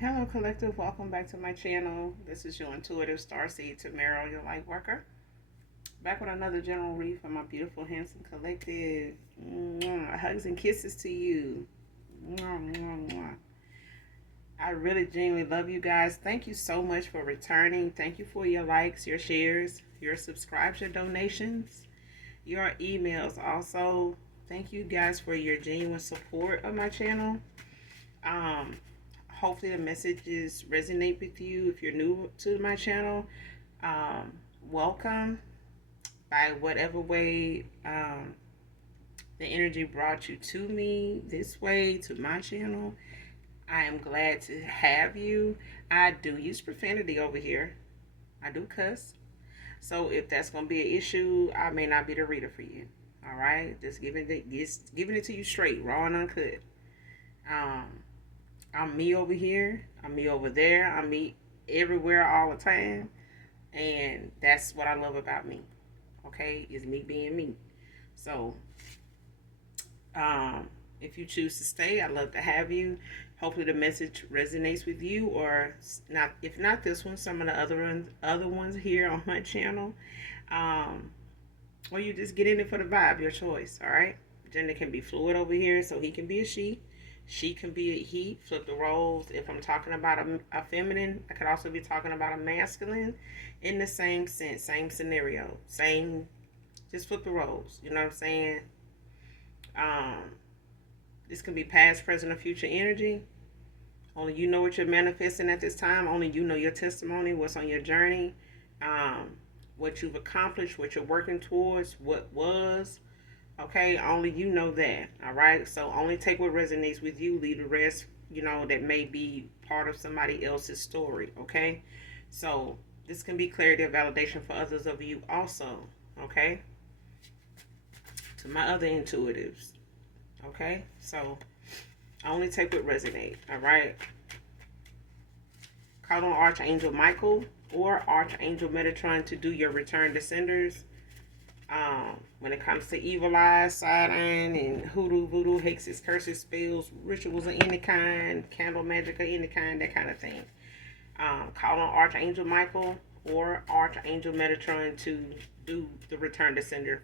Hello, collective. Welcome back to my channel. This is your intuitive starseed Tamara, your light worker. Back with another general read for my beautiful, handsome collective. Mwah. Hugs and kisses to you. Mwah, mwah, mwah. I really genuinely love you guys. Thank you so much for returning. Thank you for your likes, your shares, your subscribes, your donations, your emails. Also, thank you guys for your genuine support of my channel. Um, Hopefully the messages resonate with you. If you're new to my channel, um, welcome. By whatever way the energy brought you to me, this way to my channel, I am glad to have you. I do use profanity over here. I do cuss. So if that's going to be an issue, I may not be the reader for you. All right, just giving it to you straight, raw and uncut. Um, I'm me over here. I'm me over there. I'm me everywhere all the time. And that's what I love about me. Okay? Is me being me. So, um, if you choose to stay, I'd love to have you. Hopefully the message resonates with you, or not. If not this one, some of the other ones here on my channel. Um, or you just get in it for the vibe, your choice. All right? Gender can be fluid over here, so he can be a she. She can be a he. Flip the roles. If I'm talking about a feminine, I could also be talking about a masculine in the same sense, same scenario, same, just flip the roles. You know what I'm saying? Um, this can be past, present, or future energy. Only you know what you're manifesting at this time. Only you know your testimony, what's on your journey, um, what you've accomplished, what you're working towards, what was. Okay, only you know that. All right, so only take what resonates with you, leave the rest, that may be part of somebody else's story. Okay, so this can be clarity or validation for others of you also. Okay, to my other intuitives. Okay, so I only take what resonates. All right, call on Archangel Michael or Archangel Metatron to do your return descenders. When it comes to evil eyes, side eyeing, and hoodoo, voodoo, hexes, curses, spells, rituals of any kind, candle magic of any kind, that kind of thing. Call on Archangel Michael or Archangel Metatron to do the return to sender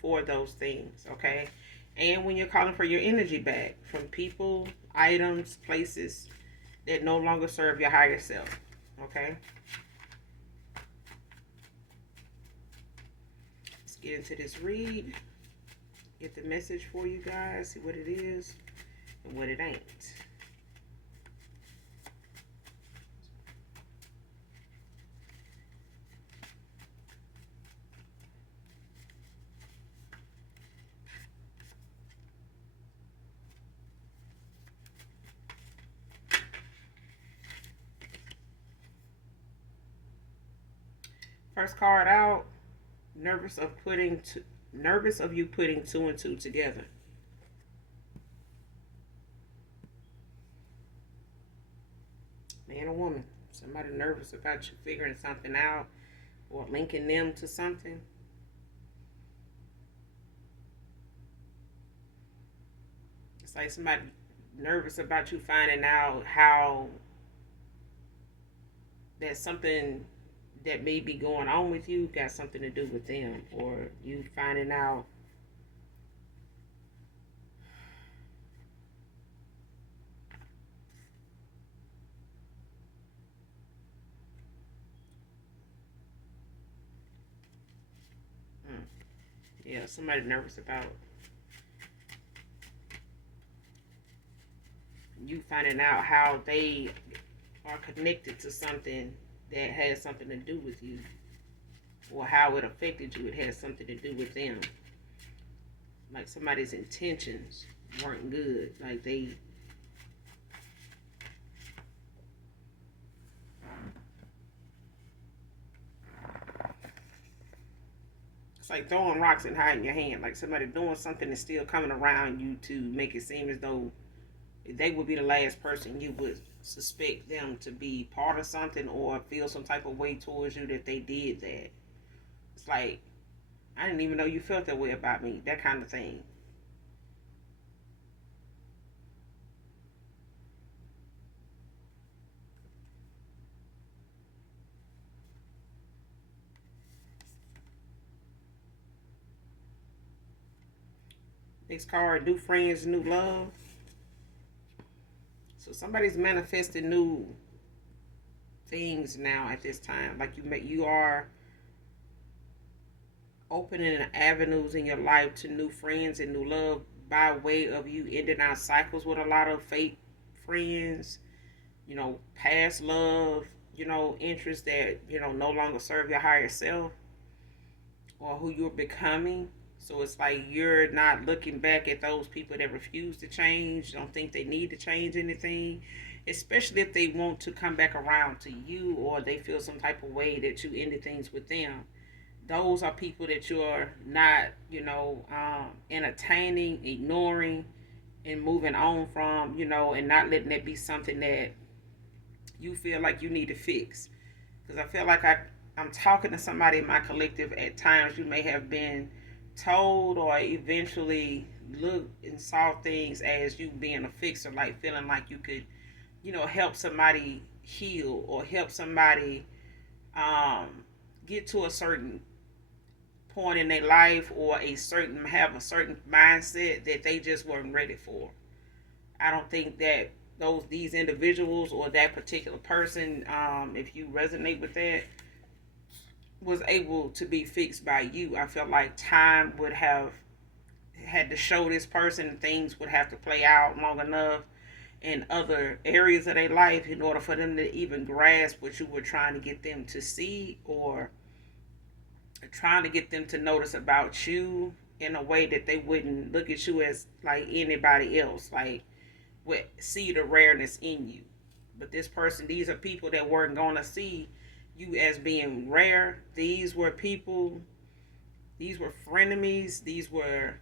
for those things, okay? And when you're calling for your energy back from people, items, places that no longer serve your higher self, okay? Let's get into this read. Get the message for you guys, see what it is and what it ain't. First card out, nervous of you putting two and two together. Man or woman, somebody nervous about you figuring something out or linking them to something. It's like somebody nervous about you finding out how that something that may be going on with you got something to do with them, or you finding out yeah, somebody nervous about you finding out how they are connected to something that has something to do with you, or how it affected you. It has something to do with them. Like somebody's intentions weren't good. Like it's like throwing rocks and hiding your hand. Like somebody doing something and still coming around you to make it seem as though they would be the last person you would suspect them to be part of something or feel some type of way towards you that they did that. It's like, I didn't even know you felt that way about me. That kind of thing. Next card, new friends, new love. So somebody's manifesting new things now at this time. Like you are opening avenues in your life to new friends and new love by way of you ending out cycles with a lot of fake friends, past love, interests that, no longer serve your higher self or who you're becoming. So it's like you're not looking back at those people that refuse to change, don't think they need to change anything, especially if they want to come back around to you or they feel some type of way that you ended things with them. Those are people that you're not, entertaining, ignoring, and moving on from, and not letting that be something that you feel like you need to fix. Because I feel like I'm talking to somebody in my collective at times you may have been told or eventually looked and saw things as you being a fixer, like feeling like you could, help somebody heal or help somebody um, get to a certain point in their life or have a certain mindset that they just weren't ready for. I don't think that these individuals or that particular person, if you resonate with that, was able to be fixed by you. I felt like time would have had to show this person things would have to play out long enough in other areas of their life in order for them to even grasp what you were trying to get them to see or trying to get them to notice about you in a way that they wouldn't look at you as like anybody else, like see the rareness in you. But this person, these are people that weren't going to see you as being rare. These were people, these were frenemies, these were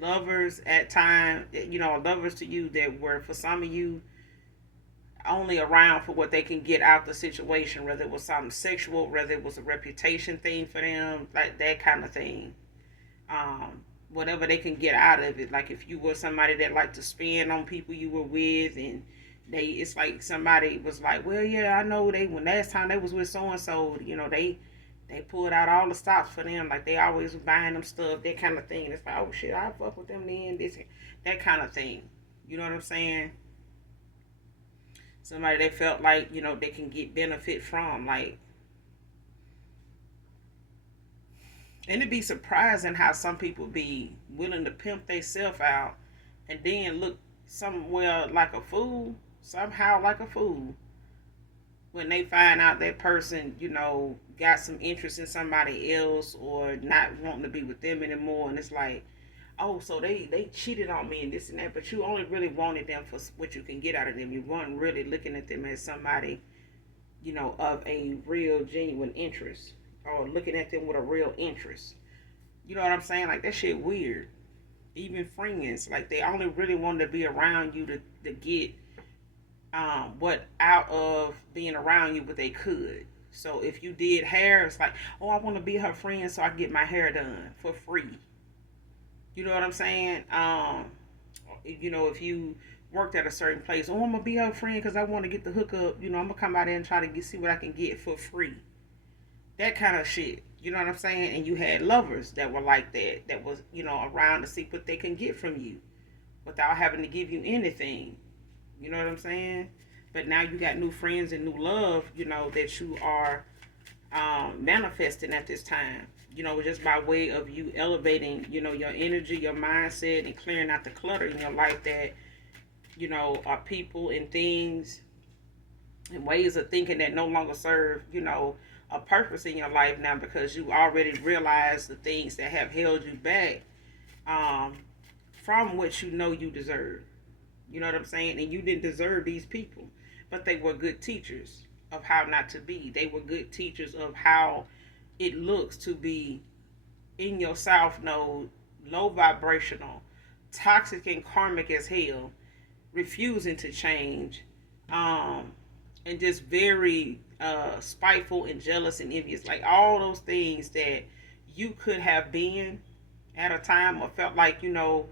lovers at time, lovers to you that were for some of you only around for what they can get out the situation, whether it was something sexual, whether it was a reputation thing for them, like that kind of thing. Whatever they can get out of it. Like if you were somebody that liked to spin on people you were with, and it's like somebody was like, well, yeah, I know when last time they was with so and so, they pulled out all the stops for them, like they always was buying them stuff, that kind of thing. It's like, oh shit, I fuck with them then, that kind of thing. You know what I'm saying? Somebody they felt like, they can get benefit from, like. And it'd be surprising how some people be willing to pimp themselves out and then look somewhere like a fool, somehow like a fool, when they find out that person, got some interest in somebody else or not wanting to be with them anymore. And it's like, oh, so they cheated on me and this and that, but you only really wanted them for what you can get out of them. You weren't really looking at them as somebody, of a real, genuine interest or looking at them with a real interest. You know what I'm saying? Like, that shit weird. Even friends, like, they only really wanted to be around you to get what out of being around you, but they could. So if you did hair, it's like, oh, I want to be her friend so I can get my hair done for free. You know what I'm saying? If you worked at a certain place, oh, I'm gonna be her friend because I want to get the hookup. I'm gonna come out there and try to see what I can get for free. That kind of shit. You know what I'm saying? And you had lovers that were like that, that was, around to see what they can get from you without having to give you anything. You know what I'm saying? But now you got new friends and new love, that you are manifesting at this time. Just by way of you elevating, your energy, your mindset, and clearing out the clutter in your life that, are people and things and ways of thinking that no longer serve, a purpose in your life now, because you already realize the things that have held you back from what you deserve. You know what I'm saying? And you didn't deserve these people, but they were good teachers of how not to be. They were good teachers of how it looks to be in your south node, low vibrational, toxic and karmic as hell, refusing to change, and just very spiteful and jealous and envious. Like all those things that you could have been at a time or felt like, you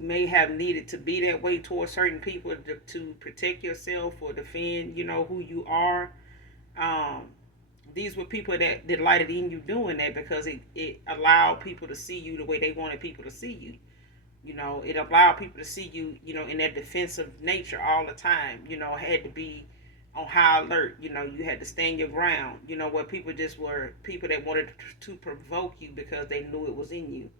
may have needed to be that way towards certain people to protect yourself or defend, who you are. These were people that delighted in you doing that because it allowed people to see you the way they wanted people to see you. It allowed people to see you, in that defensive nature all the time. Had to be on high alert. You had to stand your ground. Where people just were people that wanted to provoke you because they knew it was in you.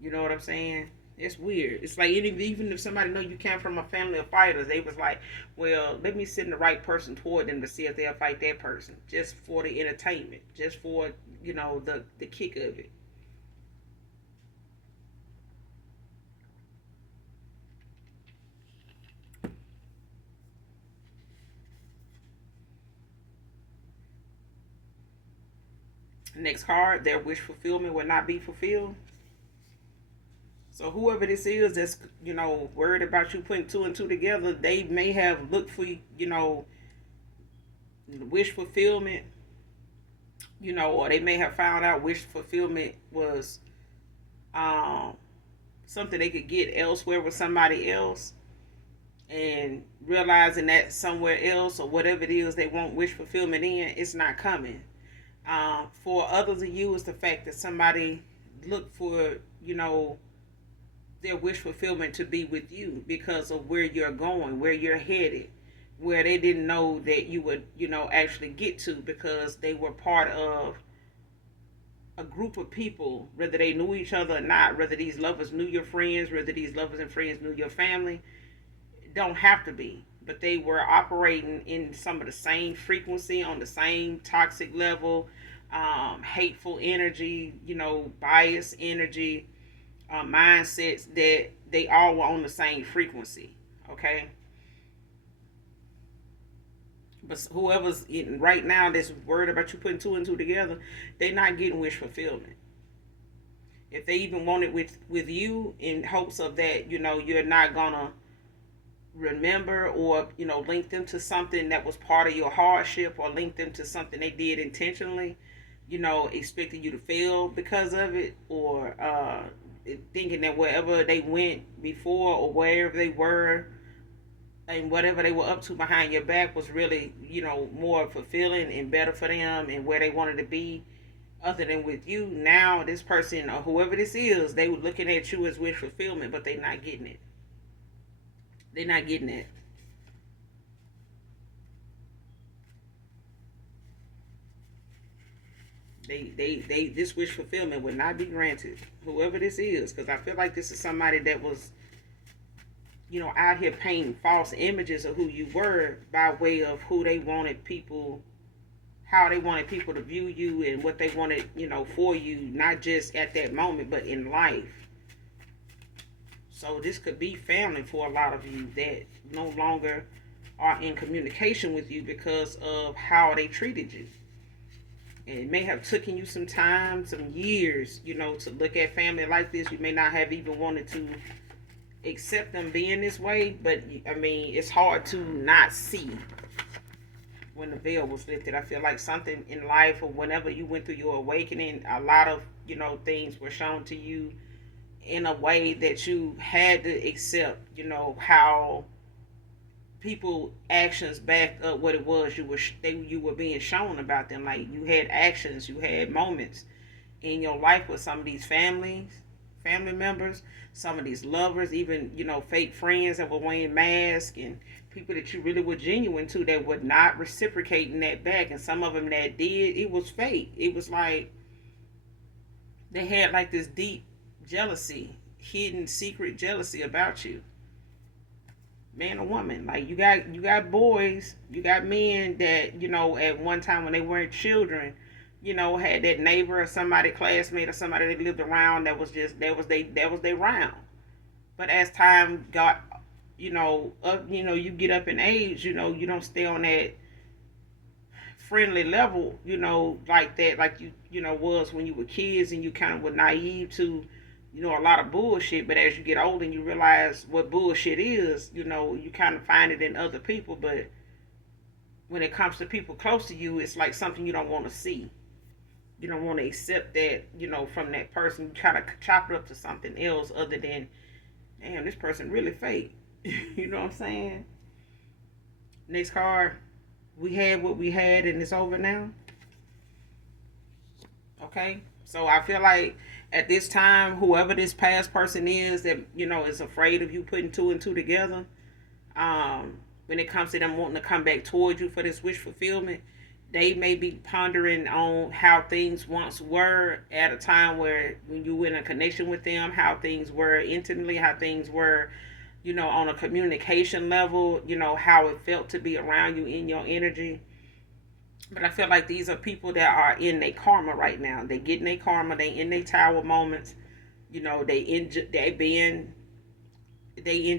You know what I'm saying? It's weird. It's like even if somebody know you came from a family of fighters, they was like, well, let me send the right person toward them to see if they'll fight that person, just for the entertainment, just for the kick of it. Next card, their wish fulfillment will not be fulfilled. So whoever this is that's worried about you putting two and two together, they may have looked for wish fulfillment, or they may have found out wish fulfillment was um something they could get elsewhere with somebody else, and realizing that somewhere else or whatever it is they want wish fulfillment in, it's not coming. For others of you, it's the fact that somebody looked for their wish fulfillment to be with you because of where you're going, where you're headed, where they didn't know that you would, actually get to because they were part of a group of people, whether they knew each other or not, whether these lovers knew your friends, whether these lovers and friends knew your family. Don't have to be, but they were operating in some of the same frequency, on the same toxic level, hateful energy, bias energy, mindsets, that they all were on the same frequency. Okay. But whoever's in right now that's worried about you putting two and two together, they're not getting wish fulfillment. If they even want it with you, in hopes of that, you're not gonna remember, or link them to something that was part of your hardship, or link them to something they did intentionally, expecting you to fail because of it, or thinking that wherever they went before or wherever they were and whatever they were up to behind your back was really more fulfilling and better for them and where they wanted to be, other than with you. Now this person or whoever this is, they were looking at you as wish fulfillment, but they're not getting it. They're not getting it. They this wish fulfillment would not be granted. Whoever this is, because I feel like this is somebody that was, out here painting false images of who you were by way of who they wanted people, how they wanted people to view you, and what they wanted, for you, not just at that moment, but in life. So this could be family for a lot of you that no longer are in communication with you because of how they treated you. And it may have taken you some time, some years, to look at family like this. You may not have even wanted to accept them being this way, but I mean, it's hard to not see when the veil was lifted. I feel like something in life, or whenever you went through your awakening, a lot of, things were shown to you in a way that you had to accept, how people actions backed up what it was you were being shown about them. Like, you had actions, you had moments in your life with some of these family members, some of these lovers, even fake friends that were wearing masks, and people that you really were genuine to that were not reciprocating that back, and some of them that did, it was fake. It was like they had like this deep jealousy, hidden secret jealousy about you, man or woman. Like, you got boys, you got men that at one time when they weren't children, had that neighbor or somebody, classmate or somebody that lived around, that was just that was they round. But as time got up, you get up in age, you don't stay on that friendly level, like that, like was when you were kids, and you kind of were naive to a lot of bullshit. But as you get older and you realize what bullshit is, you kind of find it in other people. But when it comes to people close to you, it's like something you don't want to see. You don't want to accept that, from that person. You kind of chop it up to something else other than, damn, this person really fake. You know what I'm saying? Next card, we had what we had and it's over now. Okay? So I feel like at this time, whoever this past person is that, is afraid of you putting two and two together, when it comes to them wanting to come back towards you for this wish fulfillment, they may be pondering on how things once were at a time where when you were in a connection with them, how things were intimately, how things were, on a communication level, how it felt to be around you in your energy. But I feel like these are people that are in their karma right now. They getting their karma. They in their tower moments. They in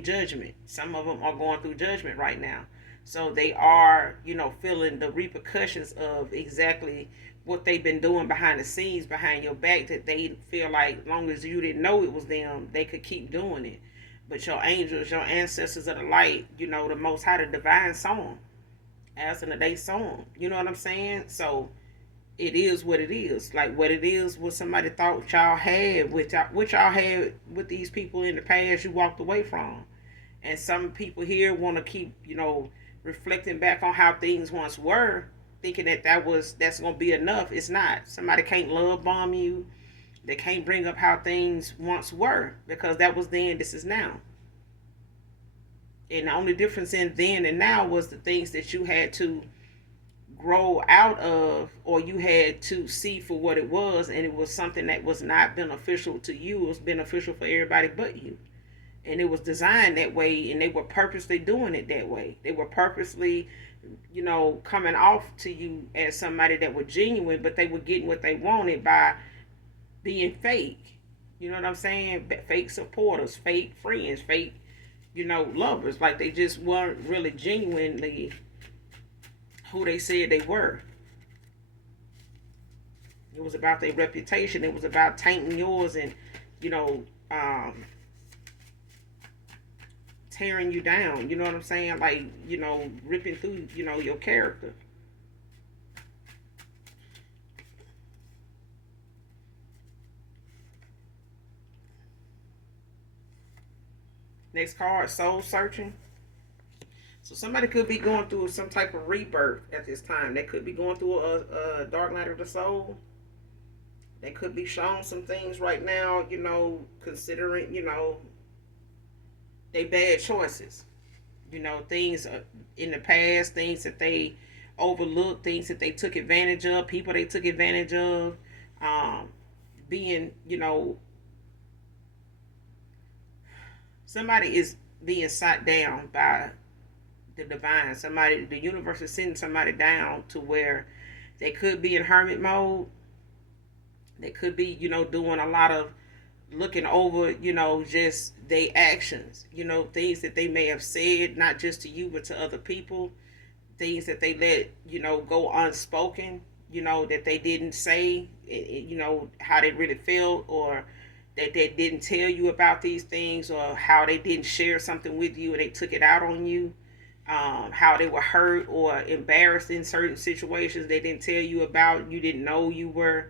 judgment. Some of them are going through judgment right now. So they are, feeling the repercussions of exactly what they've been doing behind the scenes, behind your back, that they feel like as long as you didn't know it was them, they could keep doing it. But your angels, your ancestors of the light, the most high, the divine song, as in the day song. You know what I'm saying? So it is what it is. Like what it is, what somebody thought y'all had with what y'all had with these people in the past, you walked away from. And some people here want to keep, reflecting back on how things once were, thinking that's gonna be enough. It's not. Somebody can't love bomb you. They can't bring up how things once were because that was then. This is now. And the only difference in then and now was the things that you had to grow out of, or you had to see for what it was, and it was something that was not beneficial to you. It was beneficial for everybody but you. And it was designed that way, and they were purposely doing it that way. They were purposely, coming off to you as somebody that were genuine, but they were getting what they wanted by being fake. You know what I'm saying? Fake supporters, fake friends, fake, lovers. Like they just weren't really genuinely who they said they were. It was about their reputation. It was about tainting yours and, you know, um, tearing you down. You know what I'm saying? Like, ripping through, your character. Next card, soul searching. So somebody could be going through some type of rebirth at this time. They could be going through a dark night of the soul. They could be shown some things right now, considering, they bad choices. Things in the past, things that they overlooked, things that they took advantage of, people they took advantage of, um, being, somebody is being sat down by the divine. Somebody, the universe is sending somebody down to where they could be in hermit mode. They could be, doing a lot of looking over, just their actions, things that they may have said, not just to you, but to other people, things that they let, go unspoken, that they didn't say, how they really felt, or that they didn't tell you about these things, or how they didn't share something with you and they took it out on you, how they were hurt or embarrassed in certain situations they didn't tell you about, you didn't know you were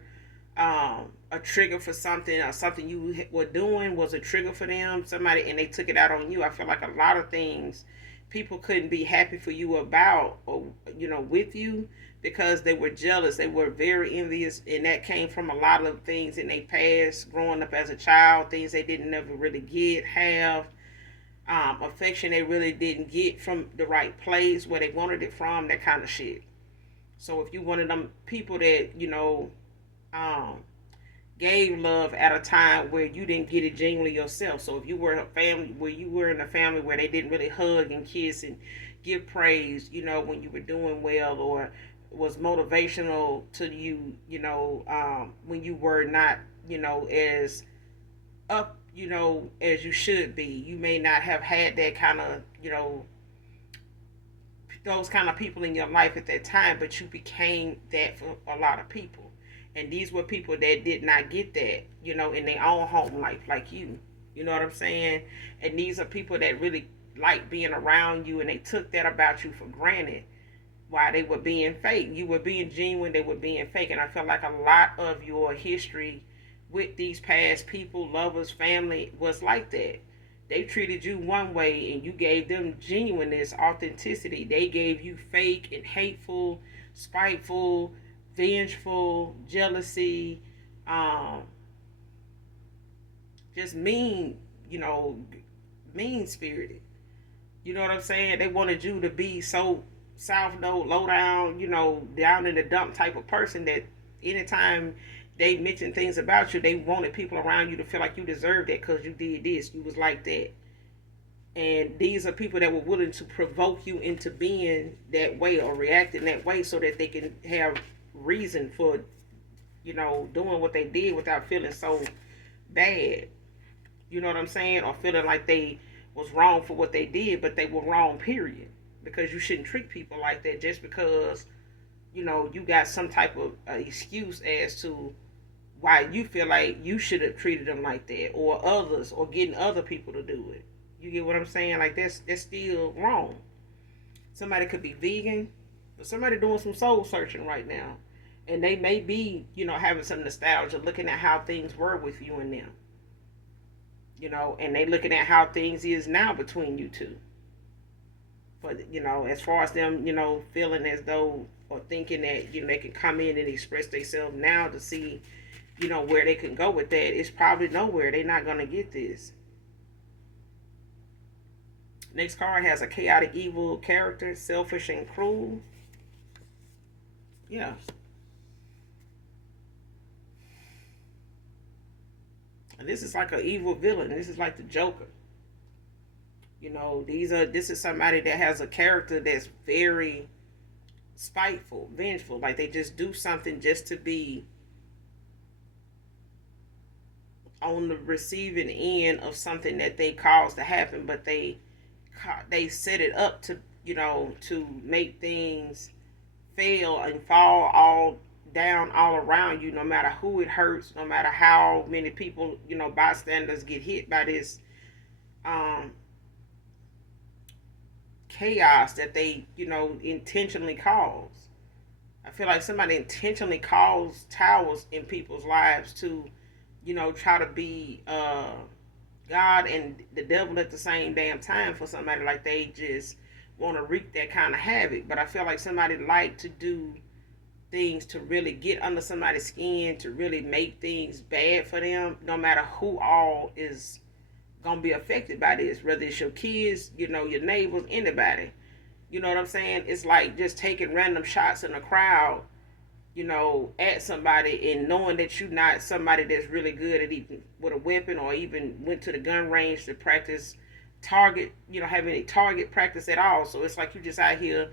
a trigger for something, or something you were doing was a trigger for them, somebody, and they took it out on you. I feel like a lot of things people couldn't be happy for you about, or with you, because they were jealous, they were very envious, and that came from a lot of things in their past, growing up as a child, things they didn't never really have, affection they really didn't get from the right place where they wanted it from, that kind of shit. So if you one of them people that um, gave love at a time where you didn't get it genuinely yourself. So if you were a family where you were in a family where they didn't really hug and kiss and give praise, when you were doing well, or was motivational to you, when you were not, as up, as you should be. You may not have had that kind of, those kind of people in your life at that time, but you became that for a lot of people. And these were people that did not get that, in their own home life like you. You know what I'm saying? And these are people that really like being around you, and they took that about you for granted while they were being fake. You were being genuine, they were being fake. And I feel like a lot of your history with these past people, lovers, family, was like that. They treated you one way and you gave them genuineness, authenticity. They gave you fake and hateful, spiteful, vengeful, jealousy, um, just mean, you know, mean spirited. You know what I'm saying? They wanted you to be so south node, low down, down in the dump type of person that anytime they mention things about you, they wanted people around you to feel like you deserved that because you did this, you was like that. And these are people that were willing to provoke you into being that way or reacting that way so that they can have reason for, doing what they did without feeling so bad. You know what I'm saying? Or feeling like they was wrong for what they did, but they were wrong, period. Because you shouldn't treat people like that just because, you got some type of excuse as to why you feel like you should have treated them like that, or others, or getting other people to do it. You get what I'm saying? Like that's still wrong. Somebody could be vegan, but somebody doing some soul searching right now, and they may be, having some nostalgia, looking at how things were with you and them, and they looking at how things is now between you two. But as far as them, feeling as though or thinking that they can come in and express themselves now to see, where they can go with that, it's probably nowhere. They're not gonna get this. Next card has a chaotic evil character, selfish and cruel. Yeah. And this is like an evil villain. This is like the Joker. This is somebody that has a character that's very spiteful, vengeful. Like they just do something just to be on the receiving end of something that they caused to happen, but they set it up to to make things fail and fall all down all around you, no matter who it hurts, no matter how many people, bystanders get hit by this um chaos that they, intentionally cause. I feel like somebody intentionally caused towers in people's lives to, try to be God and the devil at the same damn time for somebody. Like they just want to wreak that kind of havoc. But I feel like somebody like to do things to really get under somebody's skin, to really make things bad for them, no matter who all is gonna be affected by this, whether it's your kids, your neighbors, anybody. You know what I'm saying? It's like just taking random shots in a crowd, at somebody and knowing that you're not somebody that's really good at even with a weapon or even went to the gun range to practice target, having a target practice at all. So it's like you just out here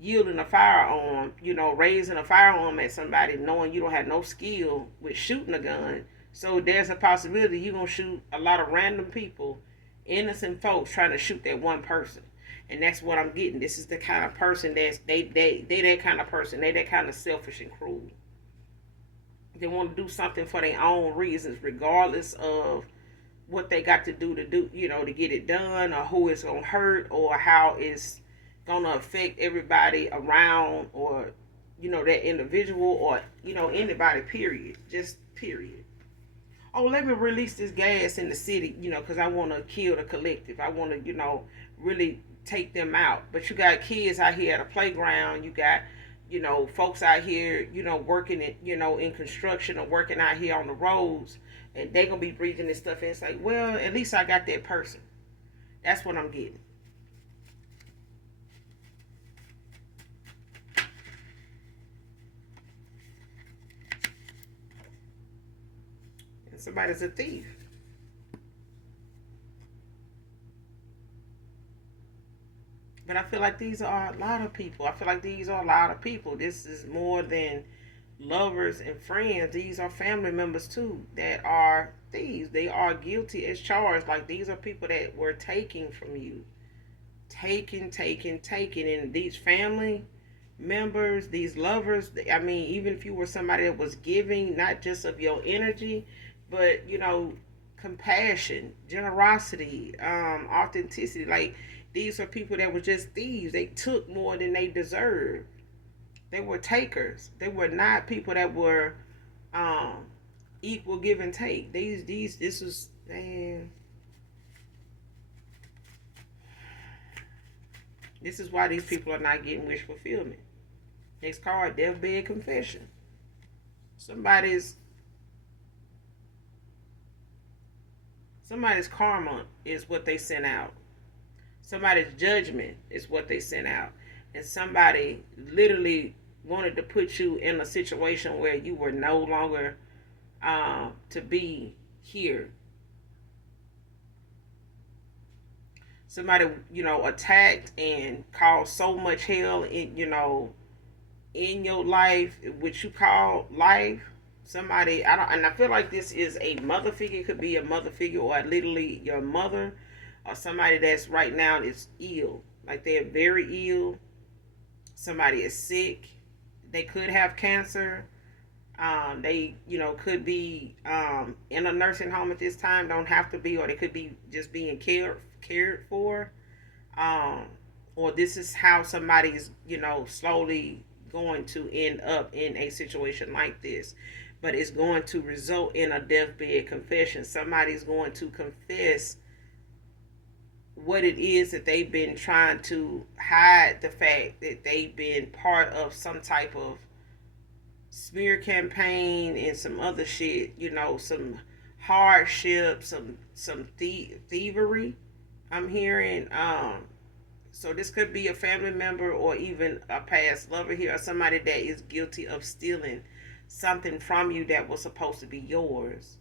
yielding a firearm, raising a firearm at somebody, knowing you don't have no skill with shooting a gun. So there's a possibility you're going to shoot a lot of random people, innocent folks trying to shoot that one person. And that's what I'm getting. This is the kind of person they that kind of person. They that kind of selfish and cruel. They want to do something for their own reasons, regardless of what they got to do, to get it done, or who it's gonna hurt, or how it's gonna affect everybody around, or that individual, or anybody. Period. Just period. Oh, let me release this gas in the city, because I want to kill the collective. I want to, really take them out. But you got kids out here at a playground. You got, folks out here, working in construction or working out here on the roads, and they gonna be breathing this stuff. And it's like, well, at least I got that person. That's what I'm getting. And somebody's a thief. But I feel like these are a lot of people. I feel like these are a lot of people. This is more than lovers and friends. These are family members too that are thieves. They are guilty as charged. Like these are people that were taking from you. Taking. And these family members, these lovers, I mean, even if you were somebody that was giving, not just of your energy, but compassion, generosity, authenticity. Like these are people that were just thieves. They took more than they deserved. They were takers. They were not people that were um, equal give and take. This was, man. This is why these people are not getting wish fulfillment. Next card, deathbed confession. Somebody's somebody's karma is what they sent out. Somebody's judgment is what they sent out. And somebody literally wanted to put you in a situation where you were no longer to be here. Somebody, attacked and caused so much hell in your life, which you call life. Somebody, and I feel like this is a mother figure. It could be a mother figure or literally your mother, or somebody that's right now is ill. Like they're very ill. Somebody is sick. They could have cancer. They, could be in a nursing home at this time. Don't have to be, or they could be just being cared for. Um, or this is how somebody is, slowly going to end up in a situation like this. But it's going to result in a deathbed confession. Somebody's going to confess what it is that they've been trying to hide, the fact that they've been part of some type of smear campaign and some other shit, some hardship, some thievery. I'm hearing. So this could be a family member or even a past lover here, or somebody that is guilty of stealing something from you that was supposed to be yours.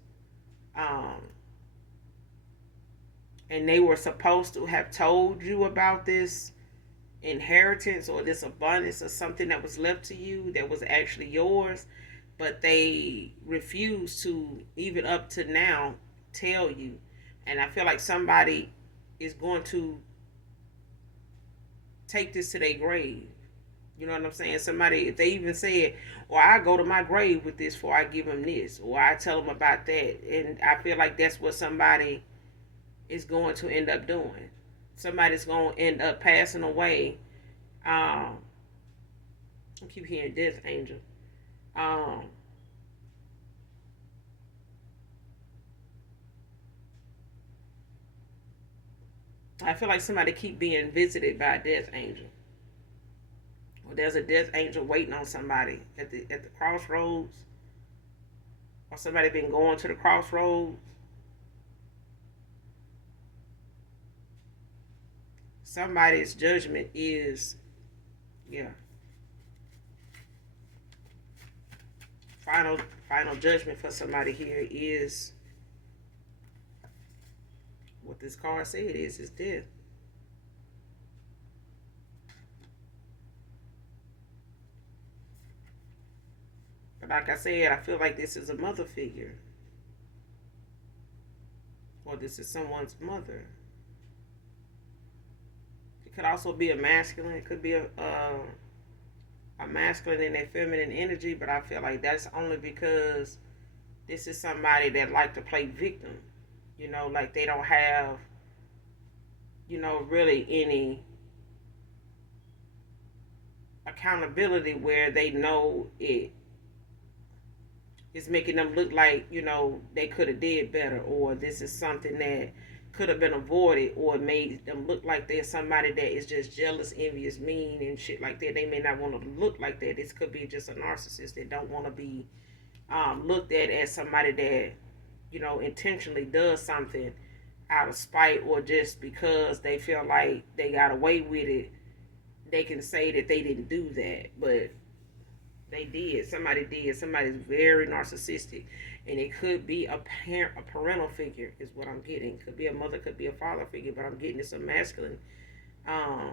Um, and they were supposed to have told you about this inheritance or this abundance or something that was left to you that was actually yours, but they refused to, even up to now, tell you. And I feel like somebody is going to take this to their grave. You know what I'm saying? Somebody, if they even said, or I go to my grave with this before I give them this, or I tell them about that. And I feel like that's what somebody is going to end up doing. Somebody's going to end up passing away. I keep hearing death angel. Um, I feel like somebody keep being visited by a death angel. Or there's a death angel waiting on somebody at the crossroads. Or somebody been going to the crossroads. Somebody's judgment is, yeah, final final judgment for somebody here is what this card said is death. But like I said, I feel like this is a mother figure. Or this is someone's mother. It could also be a masculine. It could be a masculine and a feminine energy, but I feel like that's only because this is somebody that like to play victim. Like they don't have, really any accountability where they know it is making them look like, they could have did better, or this is something that could have been avoided, or made them look like they're somebody that is just jealous, envious, mean, and shit like that. They may not want to look like that. This could be just a narcissist that don't want to be looked at as somebody that, intentionally does something out of spite, or just because they feel like they got away with it, they can say that they didn't do that, but they did. Somebody did. Somebody's very narcissistic, and it could be a parent, a parental figure, is what I'm getting. Could be a mother, could be a father figure, but I'm getting this a masculine, um,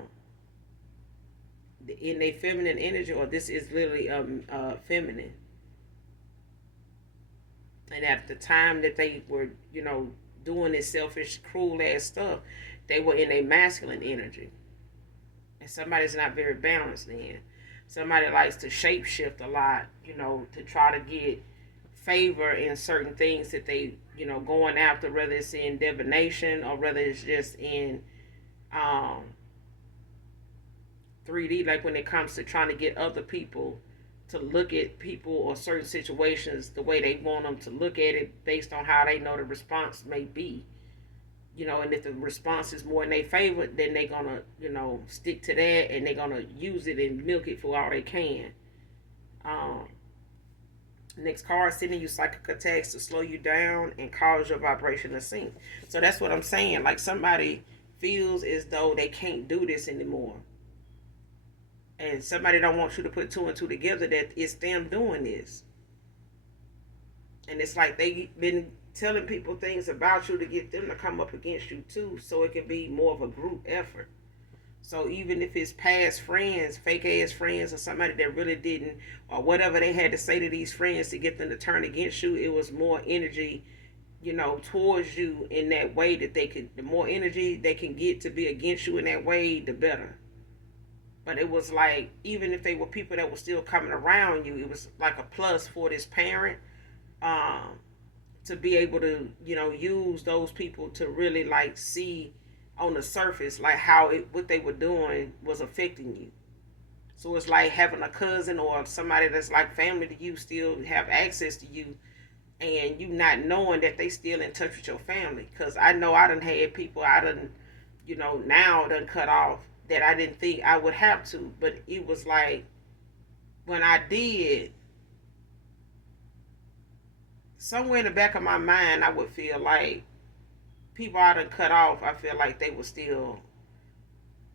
in a feminine energy, or this is literally feminine. And at the time that they were, doing this selfish, cruel ass stuff, they were in a masculine energy, and somebody's not very balanced then. Somebody likes to shapeshift a lot, to try to get favor in certain things that they, going after, whether it's in divination or whether it's just in um, 3D, like when it comes to trying to get other people to look at people or certain situations the way they want them to look at it based on how they know the response may be. And if the response is more in their favor, then they're gonna, stick to that, and they're gonna use it and milk it for all they can. Um, Next card, sending you psychic attacks to slow you down and cause your vibration to sink. So that's what I'm saying. Like, somebody feels as though they can't do this anymore, and somebody don't want you to put two and two together that it's them doing this. And it's like they've been telling people things about you to get them to come up against you too, so it can be more of a group effort. So even if it's past friends, fake ass friends, or somebody that really didn't, or whatever they had to say to these friends to get them to turn against you, it was more energy, towards you in that way that they could, the more energy they can get to be against you in that way, the better. But it was like, even if they were people that were still coming around you, it was like a plus for this parent, um, to be able to, use those people to really like see on the surface like how what they were doing was affecting you. So it's like having a cousin or somebody that's like family to you still have access to you, and you not knowing that they still in touch with your family. Because I know I done had people I done, now done cut off that I didn't think I would have to. But it was like, when I did, somewhere in the back of my mind, I would feel like people I done cut off, I feel like they were still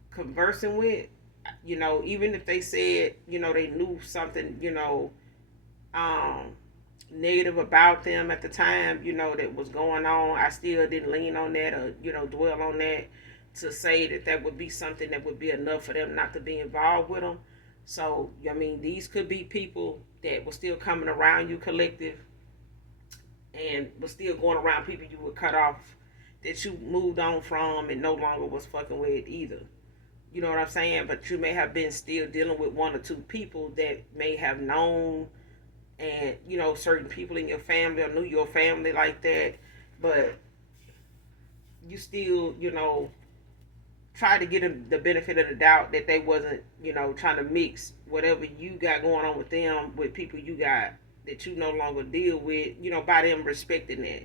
conversing with, even if they said, they knew something, um, negative about them at the time, that was going on. I still didn't lean on that, or, dwell on that to say that that would be something that would be enough for them not to be involved with them. So, I mean, these could be people that were still coming around you, collective, and was still going around people you would cut off, that you moved on from and no longer was fucking with either. You know what I'm saying? But you may have been still dealing with one or two people that may have known, and, certain people in your family or knew your family like that. But you still, try to get them the benefit of the doubt that they wasn't, trying to mix whatever you got going on with them with people you got that you no longer deal with, by them respecting that.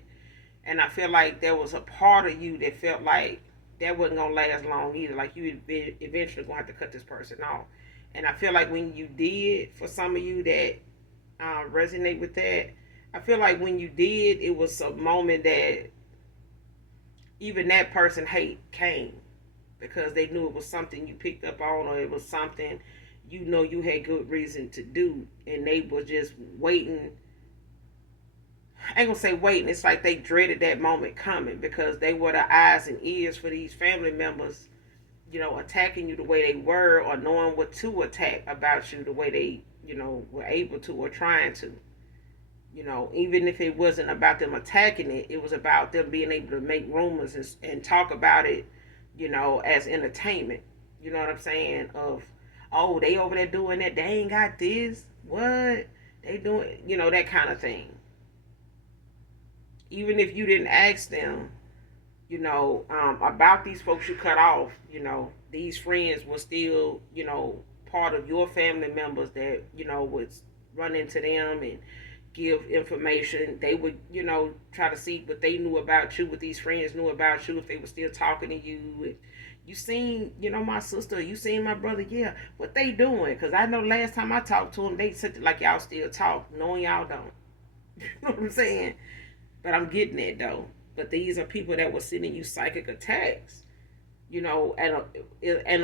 And I feel like there was a part of you that felt like that wasn't gonna last long either. Like, you eventually gonna have to cut this person off. And I feel like when you did, for some of you that resonate with that, I feel like when you did, it was a moment that even that person hate came, because they knew it was something you picked up on, or it was something you had good reason to do, and they were just waiting. I ain't gonna say waiting, it's like they dreaded that moment coming, because they were the eyes and ears for these family members, attacking you the way they were, or knowing what to attack about you the way they, were able to, or trying to. Even if it wasn't about them attacking it, it was about them being able to make rumors and talk about it, as entertainment. You know what I'm saying? Of, oh, they over there doing that, they ain't got this, what? They doing, that kind of thing. Even if you didn't ask them, about these folks you cut off, these friends were still, part of your family members that, would run into them and give information. They would, try to see what they knew about you, what these friends knew about you, if they were still talking to you. And you seen, my sister, you seen my brother, yeah, what they doing? Because I know last time I talked to them, they said like y'all still talk, knowing y'all don't. You know what I'm saying? But I'm getting it though. But these are people that were sending you psychic attacks, and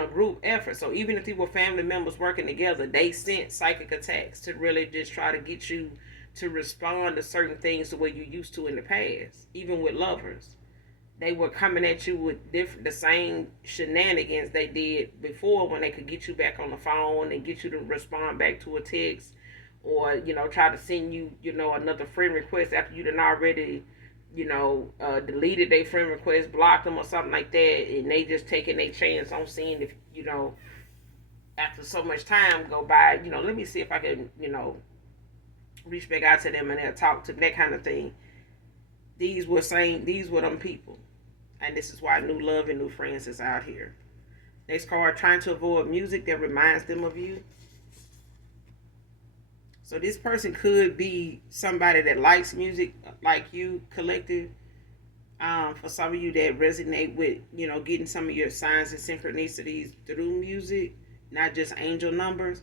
a group effort. So even if they were family members working together, they sent psychic attacks to really just try to get you to respond to certain things the way you used to in the past. Even with lovers, they were coming at you with the same shenanigans they did before, when they could get you back on the phone and get you to respond back to a text, or try to send you another friend request after you done already deleted their friend request, blocked them or something like that, and they just taking their chance on seeing if after so much time go by, let me see if I can reach back out to them and they'll talk to that kind of thing. These were them people, and this is why new love and new friends is out here. Next card, trying to avoid music that reminds them of you. So this person could be somebody that likes music like you, collective. For some of you that resonate with, getting some of your signs and synchronicities through music, not just angel numbers.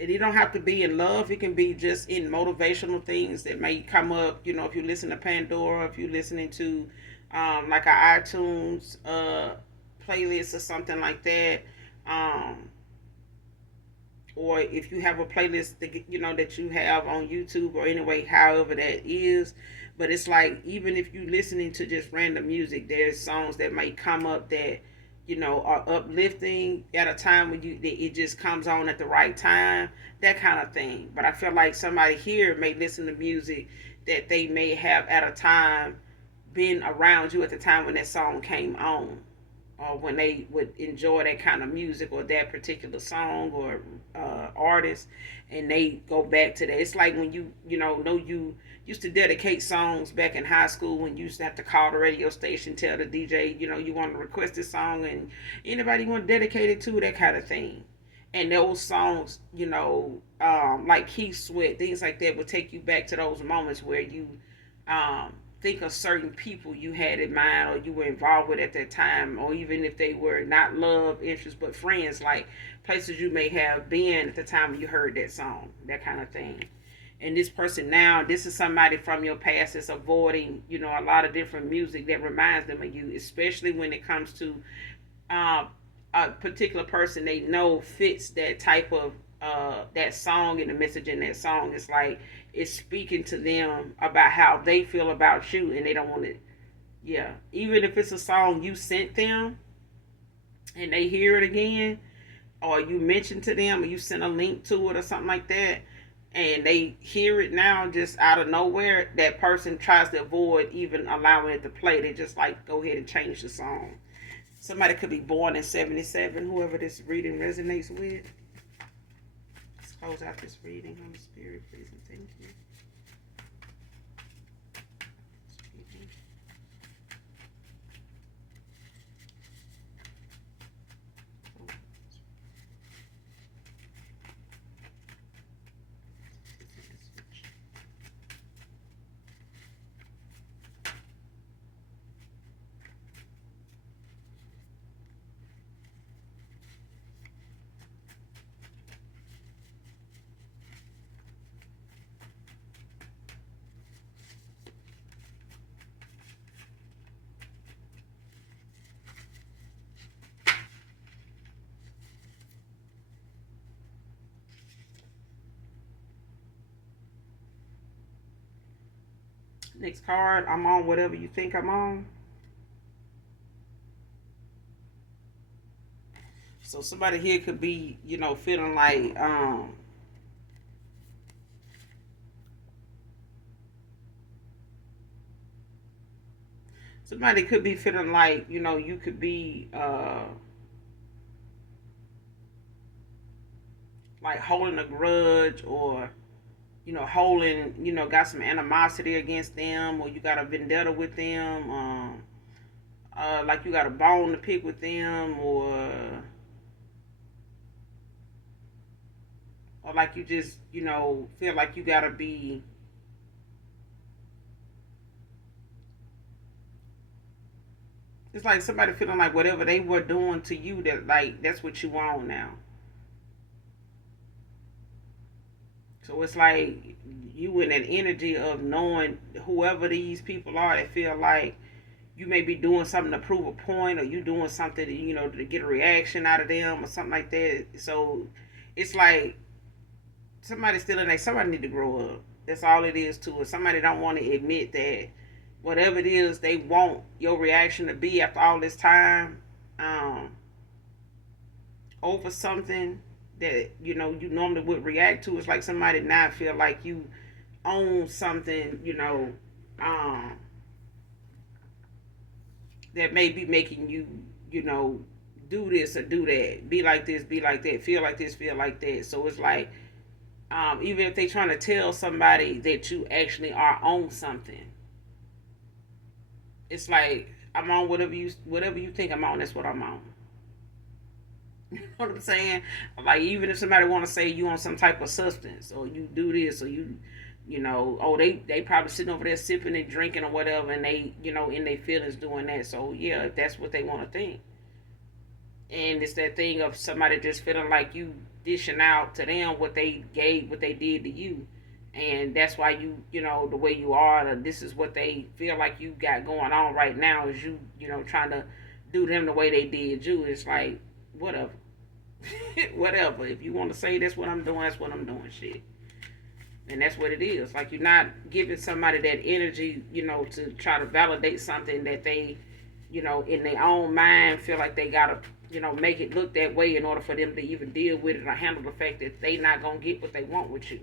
And it don't have to be in love. It can be just in motivational things that may come up. If you listen to Pandora, if you're listening to like an iTunes playlist or something like that, um, or if you have a playlist that that you have on YouTube or anyway, however that is. But it's like even if you listening to just random music, there's songs that might come up that are uplifting at a time when it just comes on at the right time, that kind of thing. But I feel like somebody here may listen to music that they may have at a time been around you at the time when that song came on, or when they would enjoy that kind of music or that particular song or artist, and they go back to that. It's like when know you used to dedicate songs back in high school when you used to have to call the radio station, tell the DJ, you want to request this song and anybody want to dedicate it to, that kind of thing. And those songs, like Keith Sweat, things like that, would take you back to those moments where you think of certain people you had in mind or you were involved with at that time, or even if they were not love interests but friends, like places you may have been at the time when you heard that song, that kind of thing. And this person now, this is somebody from your past that's avoiding, a lot of different music that reminds them of you, especially when it comes to uh, a particular person they know fits that type of that song and the message in that song. It's like it's speaking to them about how they feel about you, and they don't want it. Yeah, even if it's a song you sent them and they hear it again, or you mentioned to them, or you sent a link to it or something like that, and they hear it now just out of nowhere, that person tries to avoid even allowing it to play. They just like go ahead and change the song. Somebody could be born in 77, whoever this reading resonates with. Let's close out this reading. Holy Spirit, please and thank you. Next card, I'm on whatever you think I'm on. So somebody here could be, feeling like somebody could be feeling like, you could be like holding a grudge, or holding, got some animosity against them, or you got a vendetta with them, like you got a bone to pick with them, or like you just, feel like you gotta be. It's like somebody feeling like whatever they were doing to you, that like that's what you want now. So it's like you in an energy of knowing whoever these people are that feel like you may be doing something to prove a point, or you doing something to, to get a reaction out of them or something like that. So it's like somebody still in there. Somebody need to grow up. That's all it is to it. Somebody don't want to admit that whatever it is they want your reaction to be after all this time, um, over something that you normally would react to. It's like somebody now feel like you own something, um, that may be making you, do this or do that, be like this, be like that, feel like this, feel like that. So it's like, even if they trying to tell somebody that you actually are on something, it's like I'm on whatever you think I'm on. That's what I'm on. You know what I'm saying? Like, even if somebody want to say you on some type of substance, or you do this, or you know, oh, they probably sitting over there sipping and drinking or whatever, and they, you know, in their feelings doing that. So yeah, if that's what they want to think, and it's that thing of somebody just feeling like you dishing out to them what they gave, what they did to you, and that's why you know, the way you are, this is what they feel like you got going on right now, is you know, trying to do them the way they did you. It's like, whatever. Whatever. If you want to say that's what I'm doing, that's what I'm doing. Shit. And that's what it is. Like, you're not giving somebody that energy, you know, to try to validate something that they, you know, in their own mind feel like they gotta, you know, make it look that way in order for them to even deal with it or handle the fact that they not gonna get what they want with you.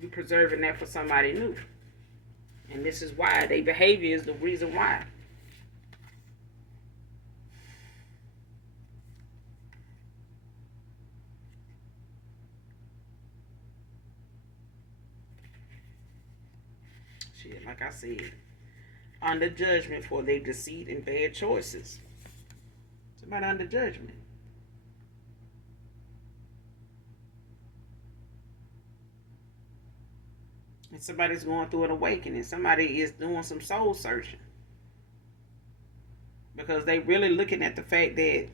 You're preserving that for somebody new. And this is why their behavior is the reason why. Shit, like I said, under judgment for their deceit and bad choices. Somebody under judgment. And somebody's going through an awakening. Somebody is doing some soul searching. Because they really looking at the fact that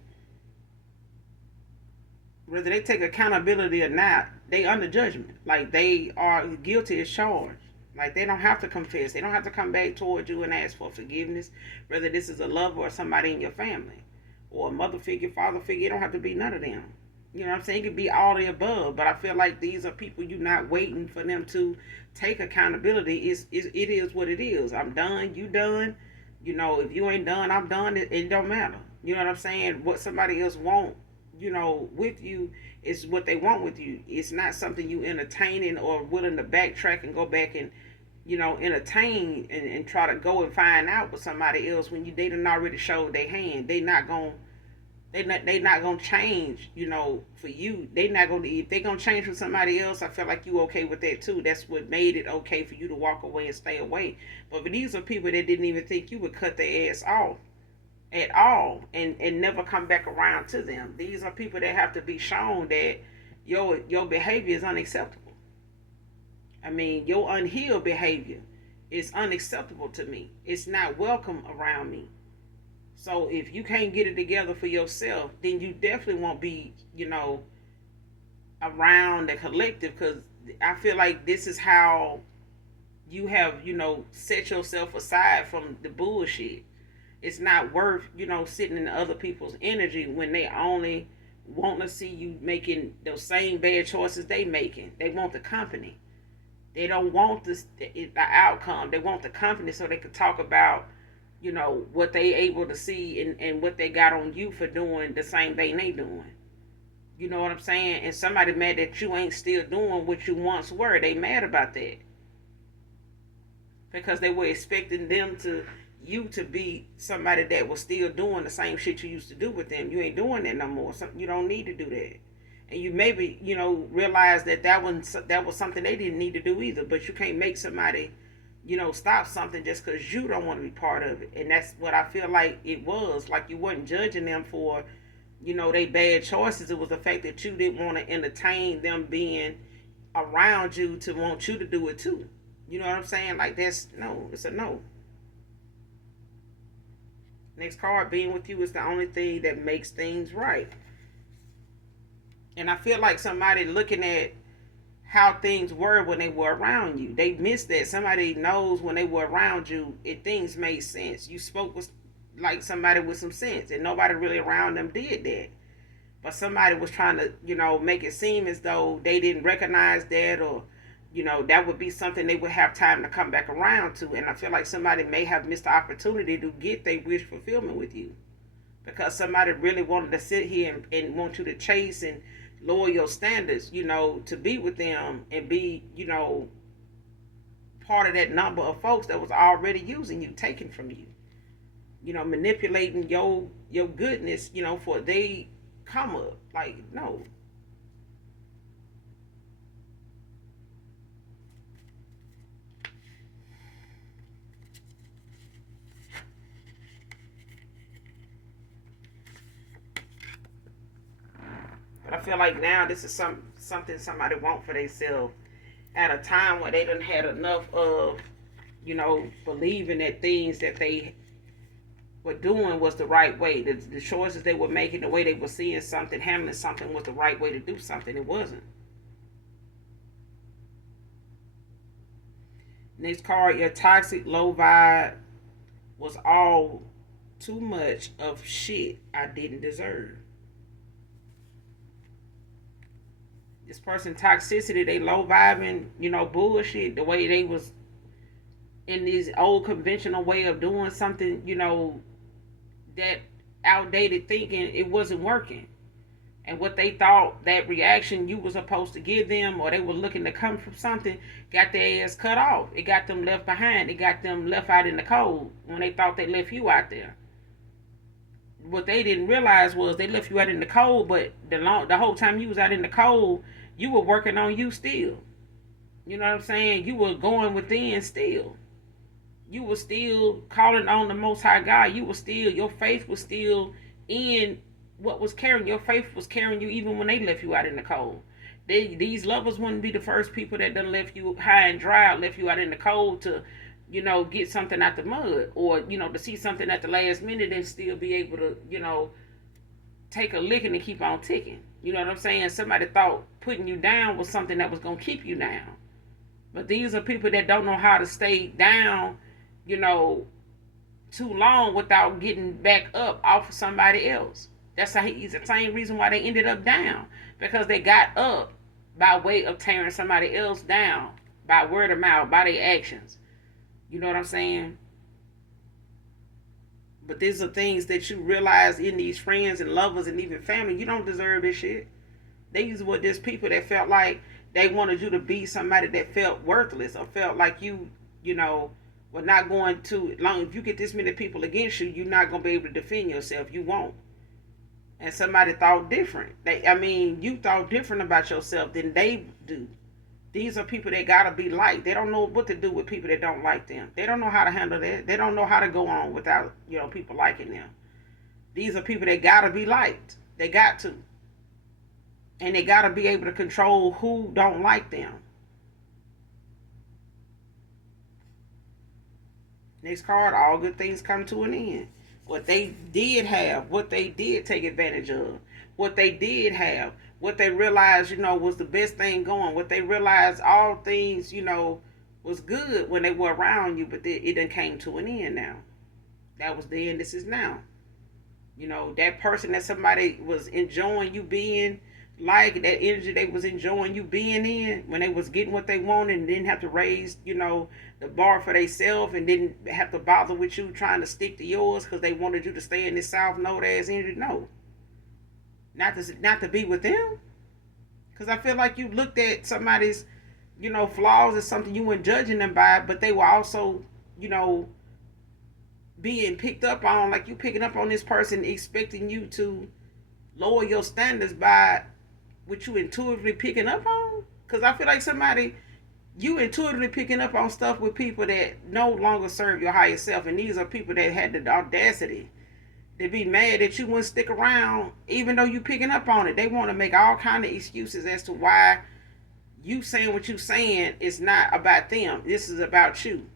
whether they take accountability or not, they under judgment. Like, they are guilty as charged. Like, they don't have to confess. They don't have to come back towards you and ask for forgiveness. Whether this is a lover or somebody in your family, or a mother figure, father figure, it don't have to be none of them. You know what I'm saying? It could be all the above. But I feel like these are people you're not waiting for them to take accountability. It is what it is. I'm done. You done. You know, if you ain't done, I'm done. It don't matter. You know what I'm saying? What somebody else want, you know, with you is what they want with you. It's not something you entertaining or willing to backtrack and go back and, you know, entertain and try to go and find out with somebody else when they done already showed their hand. They not gonna change, you know, for you. They not gonna, if they gonna change for somebody else, I feel like you okay with that too. That's what made it okay for you to walk away and stay away. But these are people that didn't even think you would cut their ass off at all and never come back around to them. These are people that have to be shown that your behavior is unacceptable. I mean, your unhealed behavior is unacceptable to me. It's not welcome around me. So if you can't get it together for yourself, then you definitely won't be, you know, around the collective, because I feel like this is how you have, you know, set yourself aside from the bullshit. It's not worth, you know, sitting in other people's energy when they only want to see you making those same bad choices they making. They want the company. They don't want the outcome. They want the company so they can talk about, you know, what they able to see and what they got on you for doing the same thing they doing. You know what I'm saying? And somebody mad that you ain't still doing what you once were. They mad about that. Because they were expecting them to, you to be somebody that was still doing the same shit you used to do with them. You ain't doing that no more. So you don't need to do that. And you maybe, you know, realize that was something they didn't need to do either. But you can't make somebody, you know, stop something just because you don't want to be part of it. And that's what I feel like it was. Like, you wasn't judging them for, you know, they bad choices. It was the fact that you didn't want to entertain them being around you to want you to do it too. You know what I'm saying? Like, that's no, it's a no. Next card, being with you is the only thing that makes things right. And I feel like somebody looking at how things were when they were around you. They missed that. Somebody knows when they were around you, things made sense. You spoke with like somebody with some sense, and nobody really around them did that. But somebody was trying to, you know, make it seem as though they didn't recognize that, or, you know, that would be something they would have time to come back around to. And I feel like somebody may have missed the opportunity to get their wish fulfillment with you, because somebody really wanted to sit here and want you to chase and lower your standards, you know, to be with them and be, you know, part of that number of folks that was already using you, taking from you, you know, manipulating your goodness, you know, for they come up. Like, no. feel like now this is something somebody want for themselves at a time where they done had enough of, believing that things that they were doing was the right way. The choices they were making, the way they were seeing something, handling something was the right way to do something. It wasn't. Next card, your toxic low vibe was all too much of shit I didn't deserve. This person toxicity, they low vibing, bullshit, the way they was in this old conventional way of doing something, that outdated thinking, it wasn't working. And what they thought that reaction you were supposed to give them, or they were looking to come from something, got their ass cut off. It got them left behind. It got them left out in the cold when they thought they left you out there. What they didn't realize was they left you out in the cold, but the whole time you was out in the cold, you were working on you still. You know what I'm saying? You were going within still. You were still calling on the Most High God. Your faith was still in what was carrying. Your faith was carrying you even when they left you out in the cold. These lovers wouldn't be the first people that done left you high and dry, left you out in the cold to, get something out the mud, or, to see something at the last minute and still be able to, take a licking and keep on ticking. You know what I'm saying? Somebody thought putting you down was something that was going to keep you down. But these are people that don't know how to stay down, too long without getting back up off of somebody else. That's the same reason why they ended up down. Because they got up by way of tearing somebody else down, by word of mouth, by their actions. You know what I'm saying? But these are things that you realize in these friends and lovers and even family. You don't deserve this shit. These were just people that felt like they wanted you to be somebody that felt worthless, or felt like you were not going to, long if you get this many people against you, you're not going to be able to defend yourself. You won't. And somebody thought different. You thought different about yourself than they do. These are people that gotta be liked. They don't know what to do with people that don't like them. They don't know how to handle that. They don't know how to go on without, people liking them. These are people that gotta be liked. They got to. And they gotta be able to control who don't like them. Next card, all good things come to an end. What they did have, what they did take advantage of, what they did have, what they realized, was the best thing going, what they realized all things, was good when they were around you, but it done came to an end now. That was then, this is now. That person that somebody was enjoying you being like, that energy they was enjoying you being in, when they was getting what they wanted and didn't have to raise, the bar for themselves, and didn't have to bother with you trying to stick to yours because they wanted you to stay in this South Node ass energy. No. Not to be with them. Because I feel like you looked at somebody's, flaws as something you weren't judging them by, but they were also, being picked up on, like you picking up on this person, expecting you to lower your standards by what you intuitively picking up on. Because I feel like you intuitively picking up on stuff with people that no longer serve your higher self. And these are people that had the audacity to be mad that you wouldn't stick around even though you picking up on it. They want to make all kind of excuses as to why you saying what you saying is not about them. This is about you.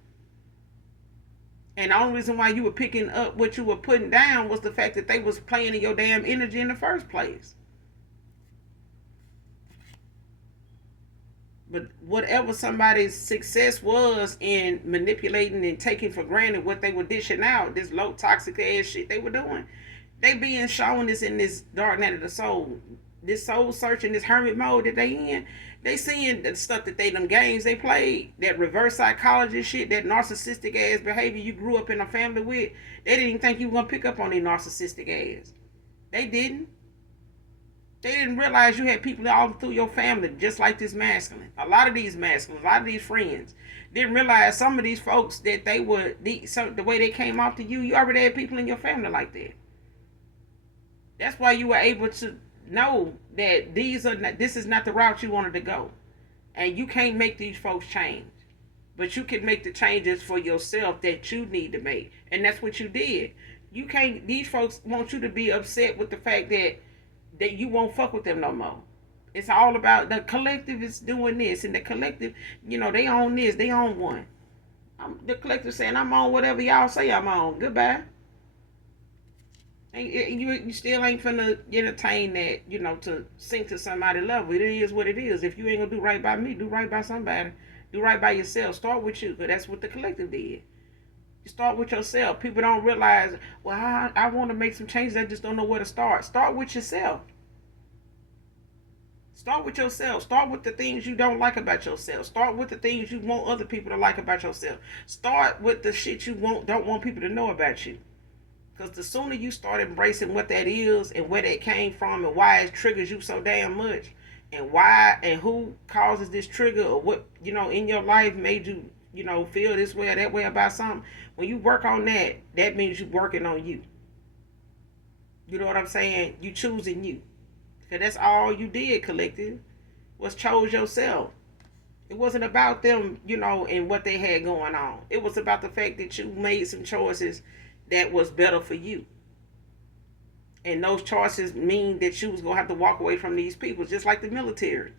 And the only reason why you were picking up what you were putting down was the fact that they was playing in your damn energy in the first place. But whatever somebody's success was in manipulating and taking for granted what they were dishing out, this low toxic ass shit they were doing, they being shown this in this dark night of the soul, this soul searching, this hermit mode that they in. They seeing the stuff that them games they played, that reverse psychology shit, that narcissistic ass behavior you grew up in a family with. They didn't even think you were gonna pick up on their narcissistic ass. They didn't. They didn't realize you had people all through your family just like this masculine. A lot of these masculines, a lot of these friends didn't realize some of these folks that they were, the way they came off to you, you already had people in your family like that. That's why you were able to know that this is not the route you wanted to go. And you can't make these folks change. But you can make the changes for yourself that you need to make. And that's what you did. These folks want you to be upset with the fact that that you won't fuck with them no more. It's all about the collective is doing this, and the collective, they own this, they own one. The collective saying I'm on whatever y'all say I'm on. Goodbye. You still ain't finna entertain that, to sink to somebody's level. It is what it is. If you ain't gonna do right by me, do right by somebody. Do right by yourself. Start with you, because that's what the collective did. You start with yourself. People don't realize, well, I want to make some changes. I just don't know where to start. Start with yourself. Start with yourself. Start with the things you don't like about yourself. Start with the things you want other people to like about yourself. Start with the shit you don't want people to know about you. Because the sooner you start embracing what that is and where that came from and why it triggers you so damn much, and why and who causes this trigger, or what, in your life made you, feel this way or that way about something. When you work on that, that means you're working on you. You know what I'm saying? You choosing you. Because that's all you did, collective, was chose yourself. It wasn't about them, and what they had going on. It was about the fact that you made some choices that was better for you. And those choices mean that you was going to have to walk away from these people, just like the military.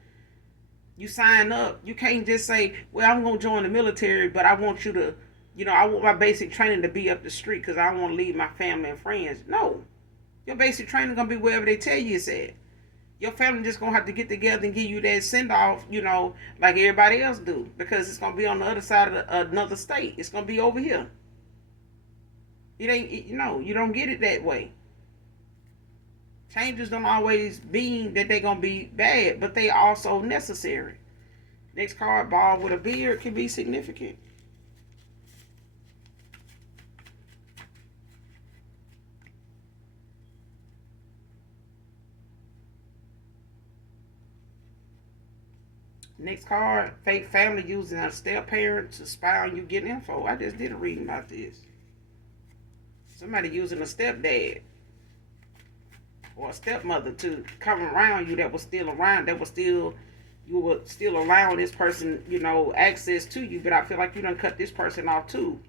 You sign up. You can't just say, well, I'm going to join the military, but I want you to, I want my basic training to be up the street because I don't want to leave my family and friends. No. Your basic training going to be wherever they tell you it's at. Your family just going to have to get together and give you that send-off, like everybody else do. Because it's going to be on the other side of another state. It's going to be over here. It ain't, you don't get it that way. Changes don't always mean that they're going to be bad, but they also necessary. Next card, ball with a beard, can be significant. Next card, fake family using a step parent to spy on you getting info. I just did a reading about this. Somebody using a stepdad or a stepmother to come around you that was still around, you were still allowing this person, access to you, but I feel like you done cut this person off too.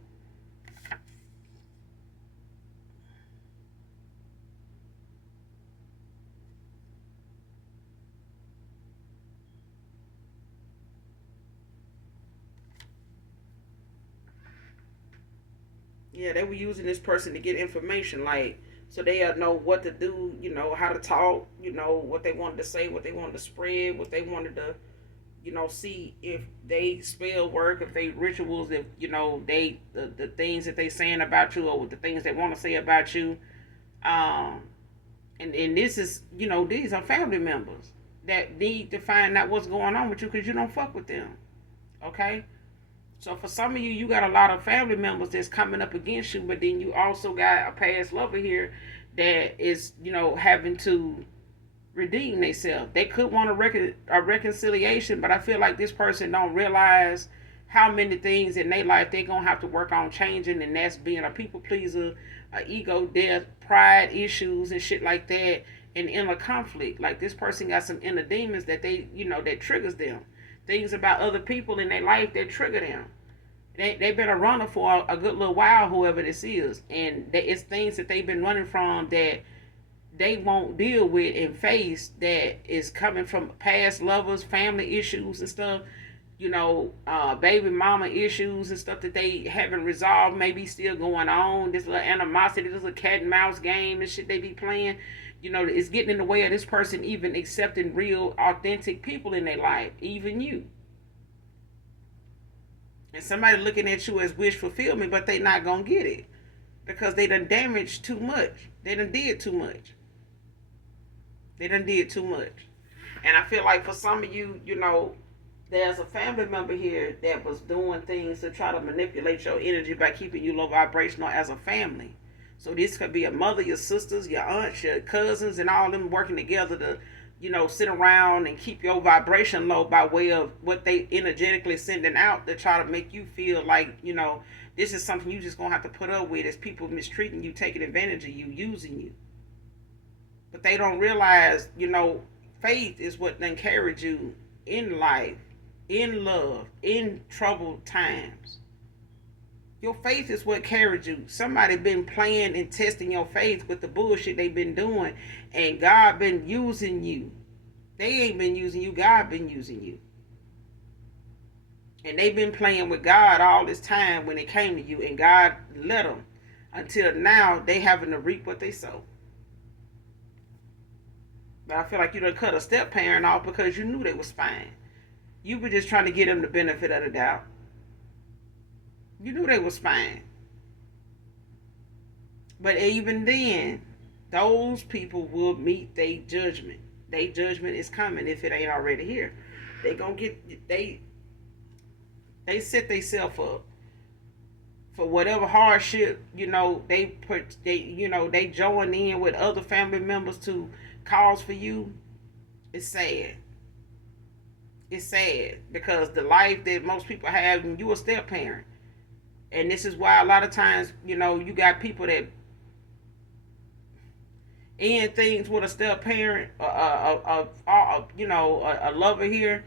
Yeah, they were using this person to get information, like, so they know what to do, how to talk, what they wanted to say, what they wanted to spread, what they wanted to, see if they spell work, if they rituals, if, they, the things that they saying about you, or the things they want to say about you. Um, and this is, these are family members that need to find out what's going on with you because you don't fuck with them. Okay? So for some of you, you got a lot of family members that's coming up against you, but then you also got a past lover here that is, having to redeem themselves. They could want a reconciliation, but I feel like this person don't realize how many things in their life they're gonna have to work on changing, and that's being a people pleaser, a ego death, pride issues, and shit like that, and inner conflict. Like this person got some inner demons that they, that triggers them. Things about other people in their life that trigger them. They've been a runner for a good little while, whoever this is, and it's things that they've been running from that they won't deal with and face, that is coming from past lovers, family issues and stuff, baby mama issues and stuff that they haven't resolved, maybe still going on. This little animosity, this little cat and mouse game and shit they be playing, it's getting in the way of this person even accepting real, authentic people in their life, even you. And somebody looking at you as wish fulfillment, but they not gonna get it because they done damaged too much. They done did too much. They done did too much. And I feel like for some of you, there's a family member here that was doing things to try to manipulate your energy by keeping you low vibrational as a family. So this could be a mother, your sisters, your aunts, your cousins, and all of them working together to, sit around and keep your vibration low by way of what they energetically sending out to try to make you feel like, this is something you just gonna have to put up with, as people mistreating you, taking advantage of you, using you. But they don't realize, faith is what then carried you in life, in love, in troubled times. Your faith is what carried you. Somebody been playing and testing your faith with the bullshit they've been doing, and God been using you. They ain't been using you. God been using you. And they've been playing with God all this time when it came to you, and God let them. Until now, they having to reap what they sow. But I feel like you done cut a step parent off because you knew they was fine. You were just trying to get them the benefit of the doubt. You knew they was fine. But even then, those people will meet their judgment. Their judgment is coming if it ain't already here. They gonna get they set themselves up for whatever hardship, they join in with other family members to cause for you. It's sad. It's sad because the life that most people have, and you a step parent. And this is why a lot of times, you got people that end things with a step parent, a lover here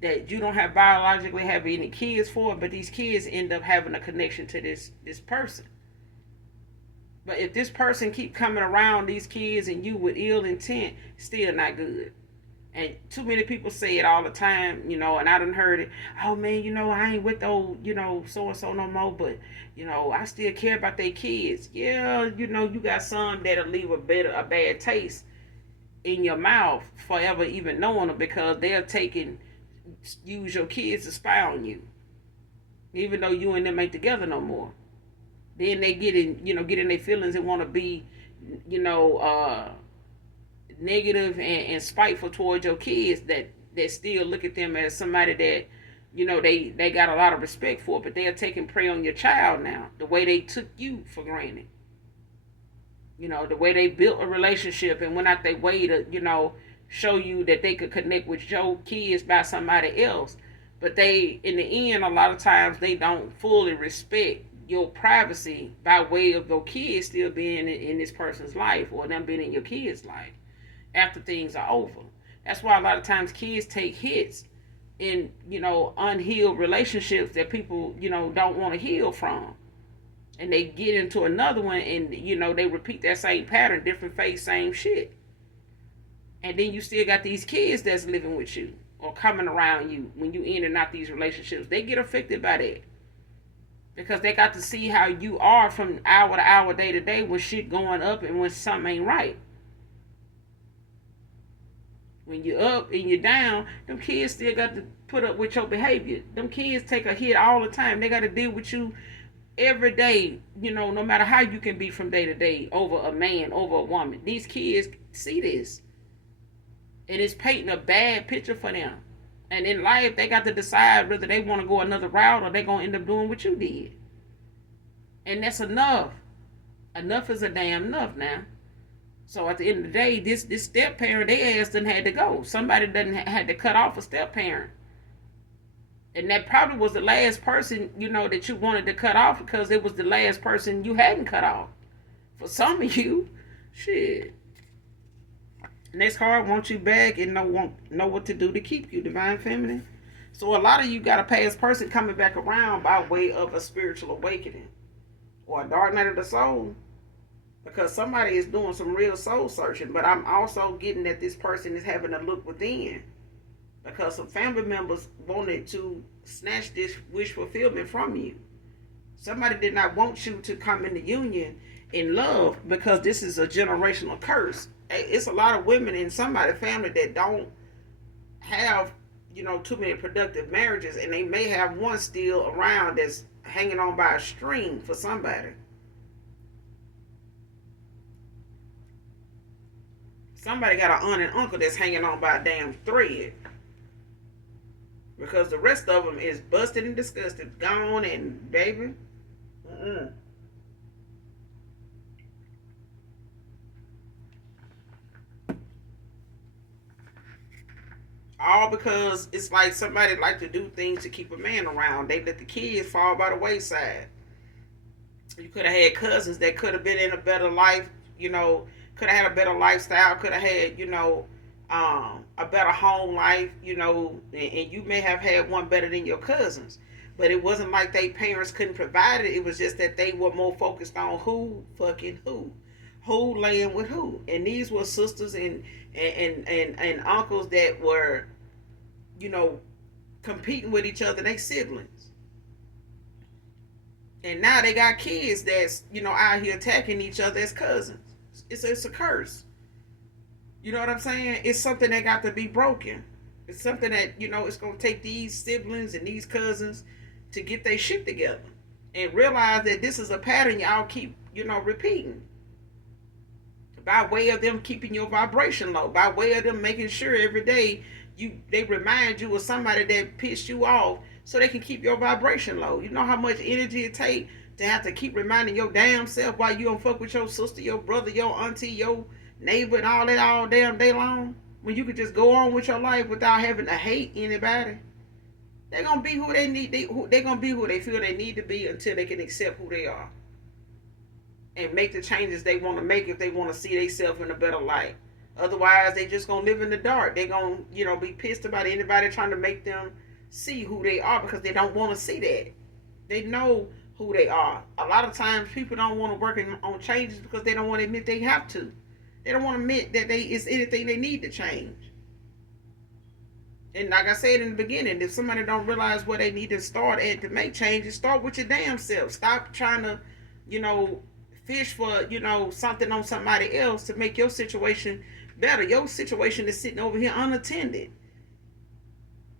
that you don't have biologically have any kids for, but these kids end up having a connection to this person. But if this person keep coming around these kids and you with ill intent, still not good. And too many people say it all the time, and I done heard it. Oh man, I ain't with those, so and so no more, but I still care about their kids. Yeah, you got some that'll leave a bad taste in your mouth forever, even knowing them, because they're use your kids to spy on you, even though you and them ain't together no more. Then they get in their feelings and want to be, negative and spiteful towards your kids that still look at them as somebody that they got a lot of respect for, but they are taking prey on your child now, the way they took you for granted, the way they built a relationship and went out their way to show you that they could connect with your kids by somebody else. But they, in the end, a lot of times they don't fully respect your privacy by way of your kids still being in this person's life, or them being in your kid's life after things are over. That's why a lot of times kids take hits in, unhealed relationships that people, don't want to heal from. And they get into another one and, they repeat that same pattern, different face, same shit. And then you still got these kids that's living with you or coming around you when you in and out these relationships. They get affected by that. Because they got to see how you are from hour to hour, day to day, when shit going up and when something ain't right. When you're up and you're down, them kids still got to put up with your behavior. Them kids take a hit all the time. They got to deal with you every day, no matter how you can be from day to day over a man, over a woman. These kids see this. And it's painting a bad picture for them. And in life, they got to decide whether they want to go another route or they're going to end up doing what you did. And that's enough. Enough is a damn enough now. So at the end of the day, this step parent, their ass done had to go. Somebody done had to cut off a step parent. And that probably was the last person, that you wanted to cut off, because it was the last person you hadn't cut off. For some of you, shit. Next card, want you back and know what to do to keep you, Divine Feminine. So a lot of you got a past person coming back around by way of a spiritual awakening or a dark night of the soul. Because somebody is doing some real soul searching. But I'm also getting that this person is having a look within. Because some family members wanted to snatch this wish fulfillment from you. Somebody did not want you to come into union in love, because this is a generational curse. It's a lot of women in somebody's family that don't have, too many productive marriages. And they may have one still around that's hanging on by a string for somebody. Somebody got an aunt and uncle that's hanging on by a damn thread. Because the rest of them is busted and disgusted. Gone and baby. All because it's like somebody like to do things to keep a man around. They let the kids fall by the wayside. You could have had cousins that could have been in a better life, could have had a better lifestyle, could have had, a better home life, and you may have had one better than your cousins. But it wasn't like they parents couldn't provide it. It was just that they were more focused on who fucking who laying with who. And these were sisters and uncles that were, you know, competing with each other. They siblings. And now they got kids that's, you know, out here attacking each other as cousins. It's a curse. You know what I'm saying? It's something that got to be broken. It's something that, you know, it's going to take these siblings and these cousins to get their shit together and realize that this is a pattern y'all keep, you know, repeating, by way of them keeping your vibration low, by way of them making sure every day they remind you of somebody that pissed you off so they can keep your vibration low. You know how much energy it takes to have to keep reminding your damn self why you don't fuck with your sister, your brother, your auntie, your neighbor, and all that all damn day long, when you could just go on with your life without having to hate anybody. They're gonna be who they need. They're gonna be who they feel they need to be until they can accept who they are and make the changes they want to make if they want to see themselves in a better light. Otherwise, they just gonna live in the dark. They're gonna, you know, be pissed about anybody trying to make them see who they are because they don't want to see that. They know who they are. A lot of times, people don't want to work on changes because they don't want to admit they have to. They don't want to admit that it's anything they need to change. And like I said in the beginning, if somebody don't realize where they need to start at to make changes, start with your damn self. Stop trying to, you know, fish for, you know, something on somebody else to make your situation better. Your situation is sitting over here unattended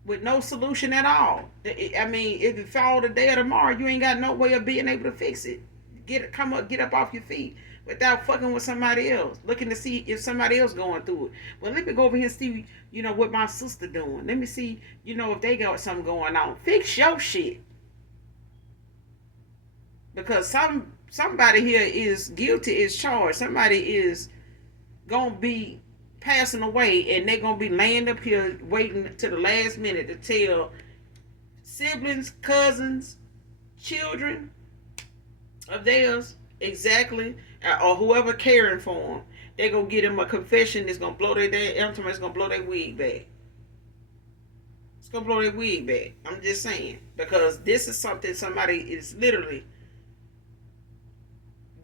with no solution at all. I mean, if it fall today or tomorrow, you ain't got no way of being able to fix it. Get up off your feet without fucking with somebody else, looking to see if somebody else going through it. Well, let me go over here and see, you know, what my sister doing. Let me see, you know, if they got something going on. Fix your shit. Because somebody here is guilty, is charged. Somebody is gonna be passing away, and they're gonna be laying up here waiting to the last minute to tell siblings, cousins, children of theirs exactly, or whoever caring for them. They're gonna get them a confession that's gonna blow their it's gonna blow their wig back. It's gonna blow their wig back. I'm just saying, because this is something somebody is literally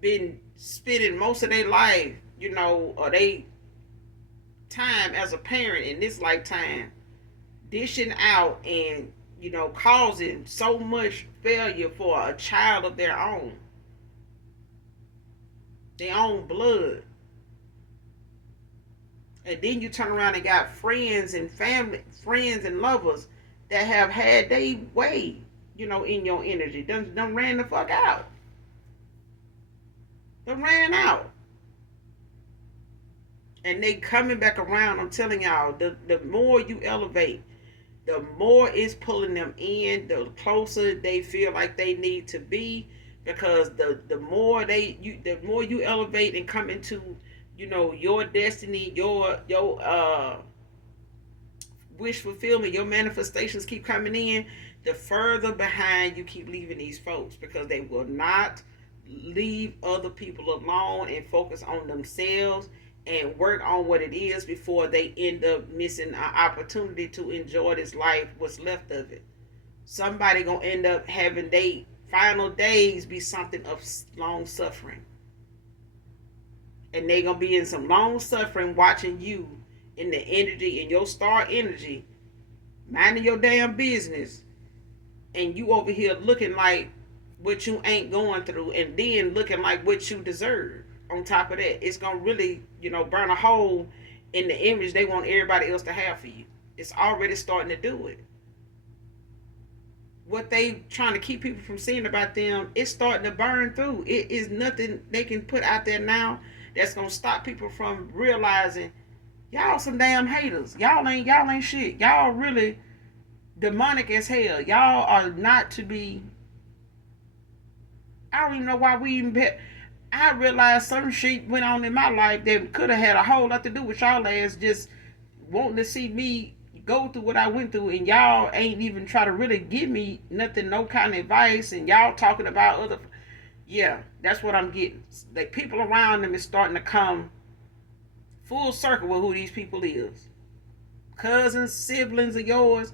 been spending most of their life, you know, or they time as a parent in this lifetime, dishing out and, you know, causing so much failure for a child of their own blood. And then you turn around and got friends and family, friends and lovers that have had their way, you know, in your energy. Done ran the fuck out. Done ran out. And they coming back around. I'm telling y'all, the more you elevate, the more it's pulling them in, the closer they feel like they need to be. Because the more you elevate and come into, you know, your destiny, your wish fulfillment, your manifestations keep coming in, the further behind you keep leaving these folks, because they will not leave other people alone and focus on themselves and work on what it is before they end up missing an opportunity to enjoy this life, what's left of it. Somebody gonna end up having they final days be something of long suffering. And they gonna be in some long suffering watching you in the energy, in your star energy, minding your damn business, and you over here looking like what you ain't going through, and then looking like what you deserve. On top of that, it's gonna really, you know, burn a hole in the image they want everybody else to have for you. It's already starting to do it. What they trying to keep people from seeing about them, it's starting to burn through. It is nothing they can put out there now that's gonna stop people from realizing y'all some damn haters. Y'all ain't shit. Y'all really demonic as hell. Y'all are not to be. I don't even know why we even. I realized some shit went on in my life that could have had a whole lot to do with y'all ass just wanting to see me go through what I went through, and y'all ain't even try to really give me nothing, no kind of advice, and y'all talking about other. Yeah, that's what I'm getting. Like, people around them is starting to come full circle with who these people is. Cousins, siblings of yours,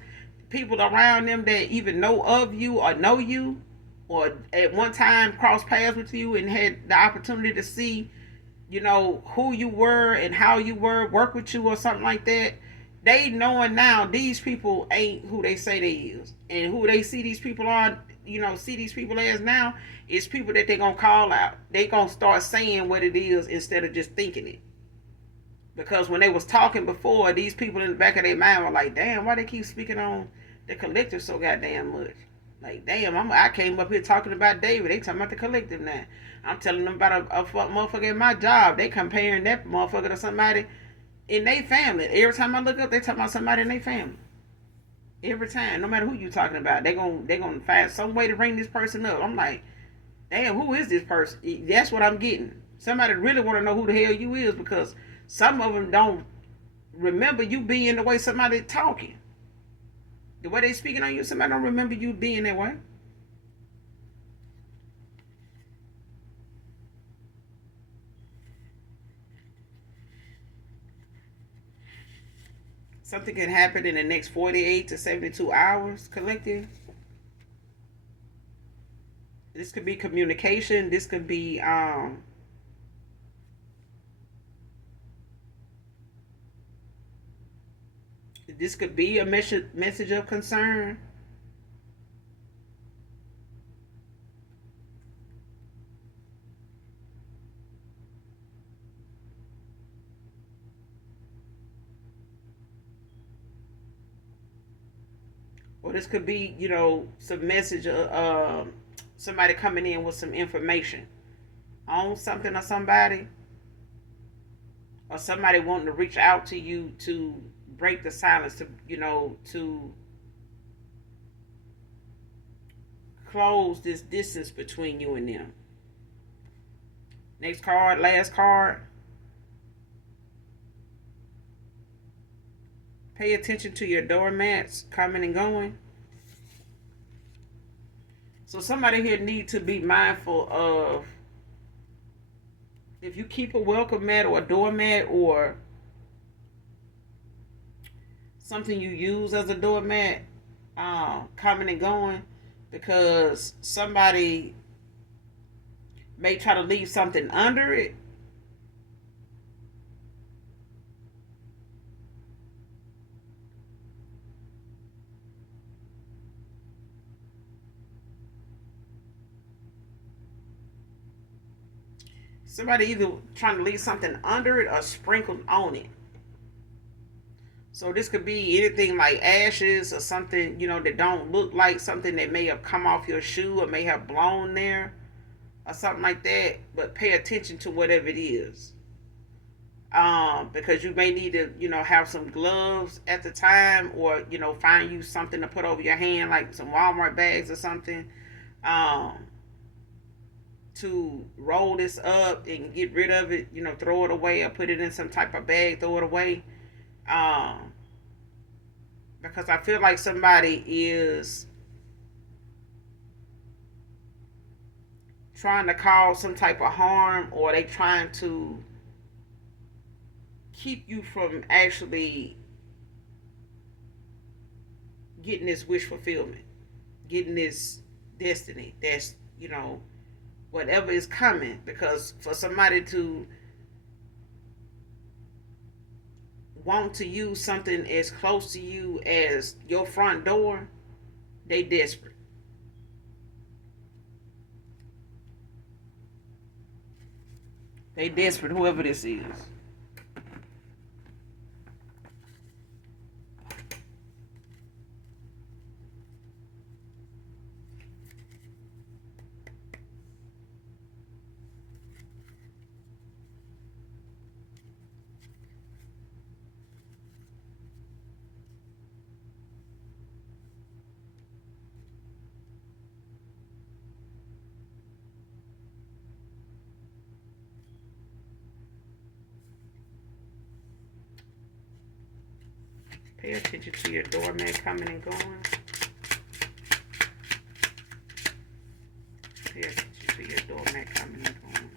people around them that even know of you or know you, or at one time crossed paths with you and had the opportunity to see, who you were and how you were, work with you or something like that. They knowing now these people ain't who they say they is, and who they see these people on, see these people as now is people that they gonna call out. They gonna start saying what it is instead of just thinking it. Because when they was talking before, these people in the back of their mind were like, damn, why they keep speaking on the collective so goddamn much? Like, damn, I came up here talking about David. They talking about the collective now. I'm telling them about a motherfucker in my job. They comparing that motherfucker to somebody in their family. Every time I look up, they talking about somebody in their family. Every time, no matter who you talking about, they gonna find some way to bring this person up. I'm like, damn, who is this person? That's what I'm getting. Somebody really want to know who the hell you is, because some of them don't remember you being the way somebody talking. The way they speaking on you, somebody don't remember you being that way. Something can happen in the next 48 to 72 hours, collective. This could be communication. This could be a message of concern. Or this could be, some message of somebody coming in with some information on something or somebody. Or somebody wanting to reach out to you to break the silence, to close this distance between you and them. Next card, last card. Pay attention to your doormats coming and going. So somebody here need to be mindful of, if you keep a welcome mat or a doormat or something you use as a doormat, coming and going, because somebody may try to leave something under it. Somebody either trying to leave something under it or sprinkled on it. So this could be anything like ashes or something, that don't look like something that may have come off your shoe or may have blown there or something like that. But pay attention to whatever it is. Because you may need to, have some gloves at the time, or, find you something to put over your hand, like some Walmart bags or something. To roll this up and get rid of it, throw it away or put it in some type of bag, throw it away. Because I feel like somebody is trying to cause some type of harm, or they trying to keep you from actually getting this wish fulfillment, getting this destiny that's, whatever is coming. Because for somebody to want to use something as close to you as your front door, they desperate. They desperate, whoever this is. Pay attention to your doormat coming and going. Pay attention to your doormat coming and going.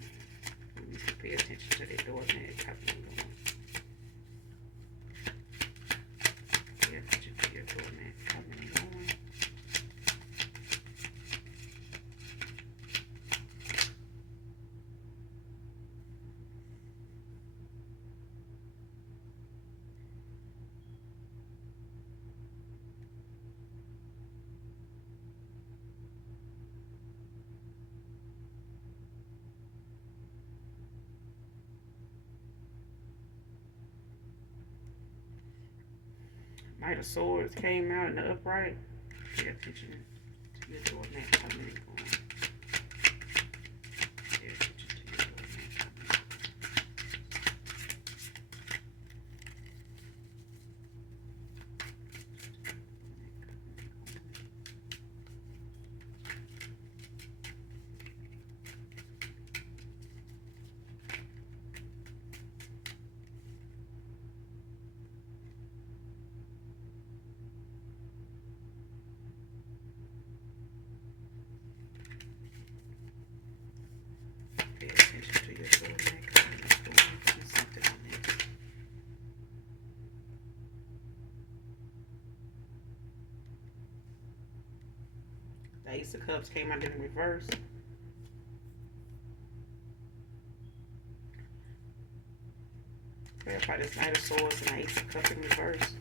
You need to pay attention to the doormat coming and going. Pay attention to your doormat coming and going. Knight of Swords came out in the upright. Pay attention to your doormat coming and going. Pay attention to your doormat coming. Pay attention to your doormat coming and going. Put something on it. The Ace of Cups came out in reverse. Clarify this Knight of Swords and the Ace of Cups in reverse.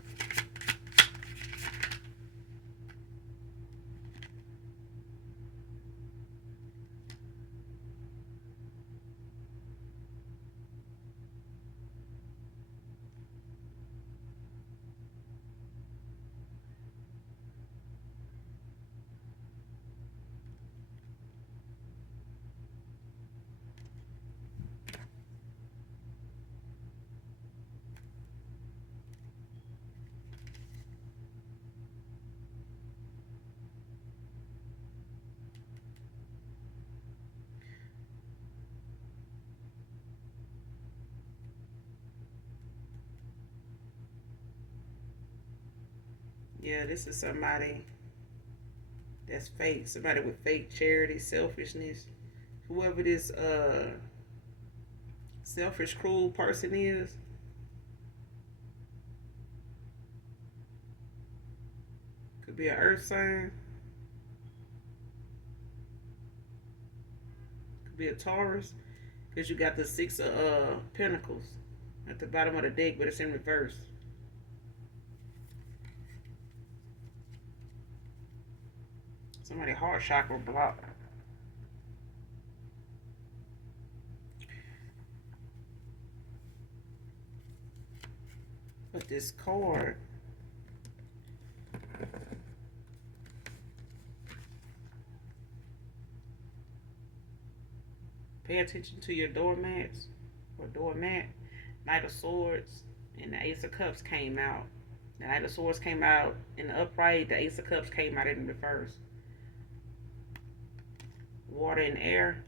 Yeah, this is somebody that's fake. Somebody with fake charity, selfishness. Whoever this selfish, cruel person is, could be an earth sign, could be a Taurus, because you got the Six of Pentacles at the bottom of the deck, but it's in reverse. Somebody heart chakra blocked. But this card, pay attention to your doormats or doormat. Knight of Swords and the Ace of Cups came out. The Knight of Swords came out in the upright. The Ace of Cups came out in reverse. Water and air.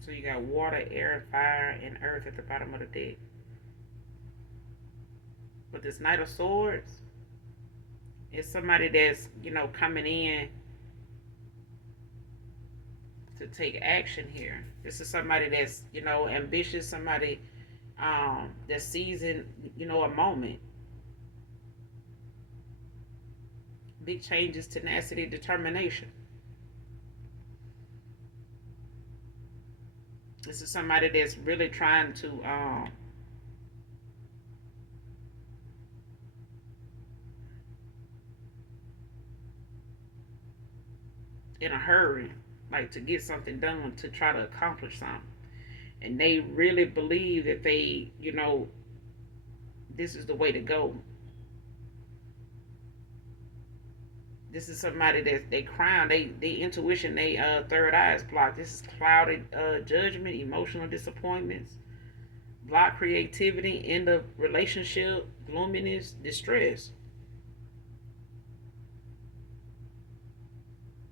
So you got water, air, fire, and earth at the bottom of the deck. But this Knight of Swords is somebody that's, coming in to take action here. This is somebody that's, ambitious, somebody that's seizing, a moment. Big changes, tenacity, determination. This is somebody that's really trying to in a hurry, like to get something done, to try to accomplish something. And they really believe that they, this is the way to go. This is somebody that they crown, they intuition, they third eye is blocked. This is clouded judgment, emotional disappointments, block creativity, end of relationship, gloominess, distress.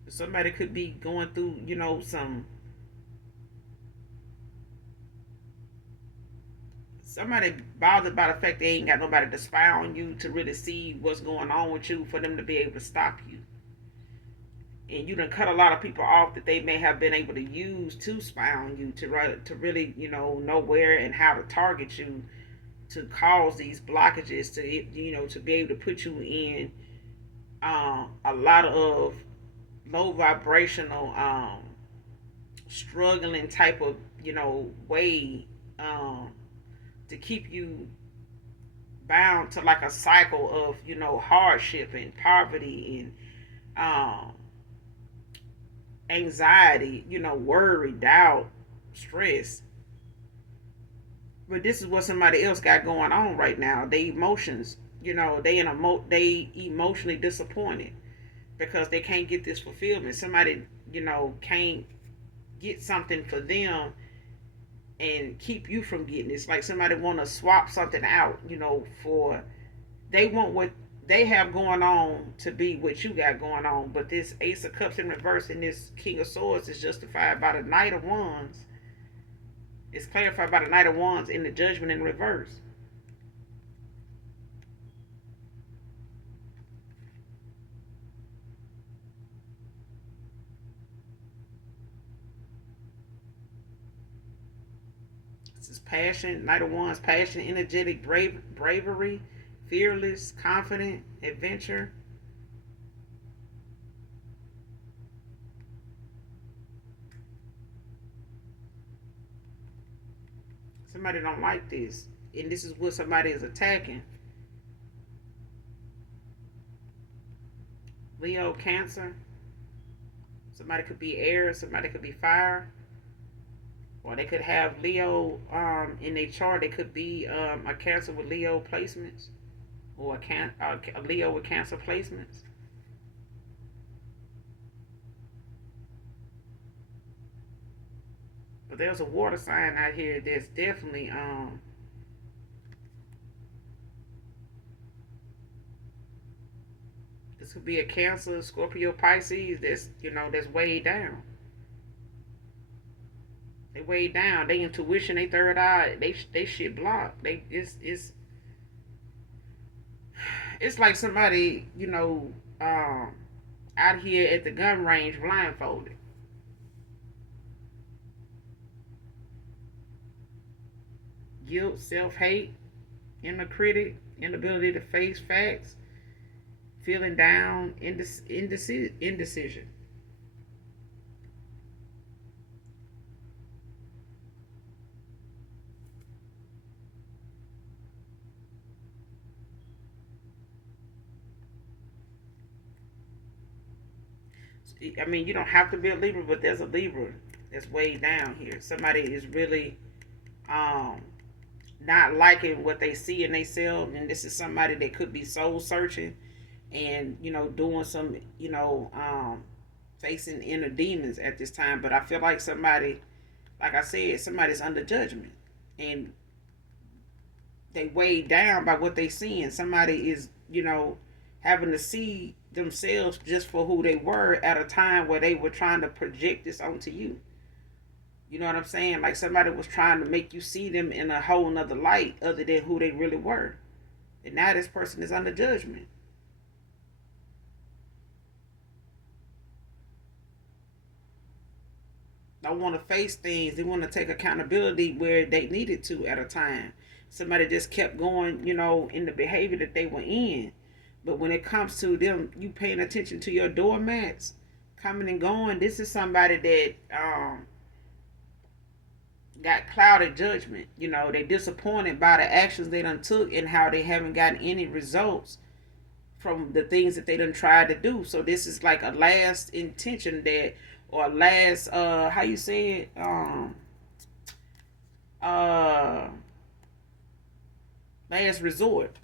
Somebody could be going through, somebody bothered by the fact they ain't got nobody to spy on you to really see what's going on with you for them to be able to stop you. And you done cut a lot of people off that they may have been able to use to spy on you, to really, know where and how to target you, to cause these blockages, to be able to put you in a lot of low vibrational, struggling type of, way, to keep you bound to like a cycle of, hardship and poverty and anxiety, worry, doubt, stress. But this is what somebody else got going on right now. They emotions, they emotionally disappointed because they can't get this fulfillment. Somebody, can't get something for them and keep you from getting it. It's like somebody want to swap something out, for they want what they have going on to be what you got going on. But this Ace of Cups in reverse and this King of Swords is justified by the Knight of Wands. It's clarified by the Knight of Wands in the Judgment in reverse. This is passion, Knight of Wands, passion, energetic, bravery, fearless, confident, adventure. Somebody don't like this, and this is what somebody is attacking. Leo, Cancer. Somebody could be air, somebody could be fire, or they could have Leo in their chart. They could be a Cancer with Leo placements, or a Leo with Cancer placements. But there's a water sign out here that's definitely this could be a Cancer, Scorpio, Pisces. That's way down. They way down. They intuition, they third eye, they shit blocked. It's like somebody out here at the gun range blindfolded. Guilt, self hate, inner critic, inability to face facts, feeling down, indecision. I mean, you don't have to be a Libra, but there's a Libra that's way down here. Somebody is really um, not liking what they see in themselves, and this is somebody that could be soul searching and doing some facing inner demons at this time. But I feel like somebody, like I said, somebody's under judgment, and they weighed down by what they seeing. Somebody is having to see themselves just for who they were at a time where they were trying to project this onto you. You know what I'm saying? Like somebody was trying to make you see them in a whole nother light other than who they really were. And now this person is under judgment. Don't want to face things. They want to take accountability where they needed to at a time. Somebody just kept going, in the behavior that they were in. But when it comes to them, you paying attention to your doormats coming and going, this is somebody that got clouded judgment. They disappointed by the actions they done took and how they haven't gotten any results from the things that they done tried to do. So this is like a last intention that, or last how you say it, uh last resort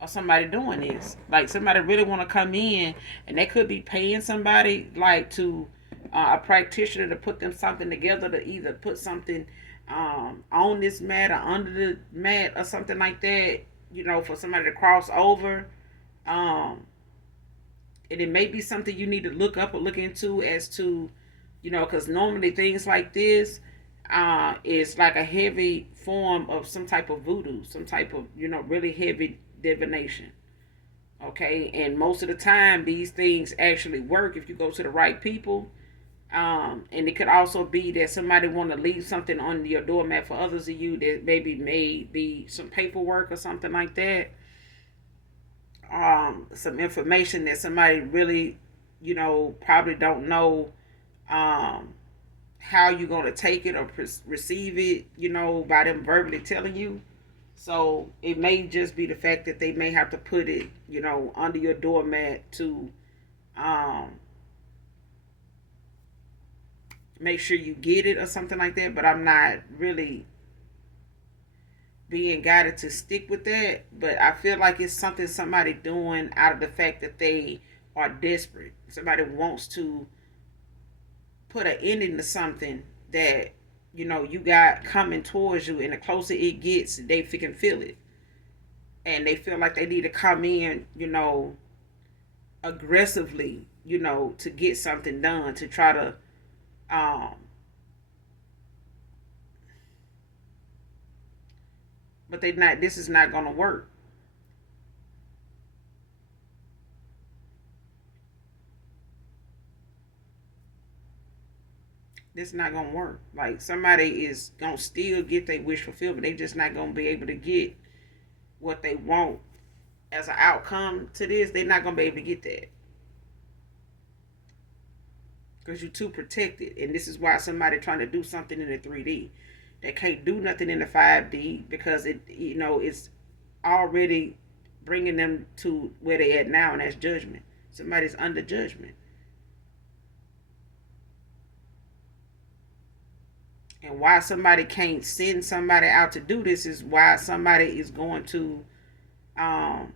of somebody doing this. Like somebody really want to come in, and they could be paying somebody like to a practitioner to put them something together, to either put something on this mat or under the mat or something like that. For somebody to cross over. And it may be something you need to look up or look into as to, because normally things like this is like a heavy form of some type of voodoo, some type of, really heavy divination. Okay, and most of the time these things actually work if you go to the right people. And it could also be that somebody want to leave something on your doormat for others of you that maybe may be some paperwork or something like that. Some information that somebody really, probably don't know how you're going to take it or receive it, by them verbally telling you. So it may just be the fact that they may have to put it, under your doormat to um, make sure you get it or something like that. But I'm not really being guided to stick with that, but I feel like it's something somebody doing out of the fact that they are desperate. Somebody wants to put an ending to something that you got coming towards you, and the closer it gets, they can feel it, and they feel like they need to come in, aggressively, to get something done, to try to um but they not this is not gonna work. This is not gonna work. Like, somebody is gonna still get their wish fulfilled, but they just not gonna be able to get what they want as an outcome to this. They're not gonna be able to get that because you're too protected. And this is why somebody trying to do something in the 3D, they can't do nothing in the 5D because it's already bringing them to where they at now, and that's judgment. Somebody's under judgment. And why somebody can't send somebody out to do this is why somebody is going to um,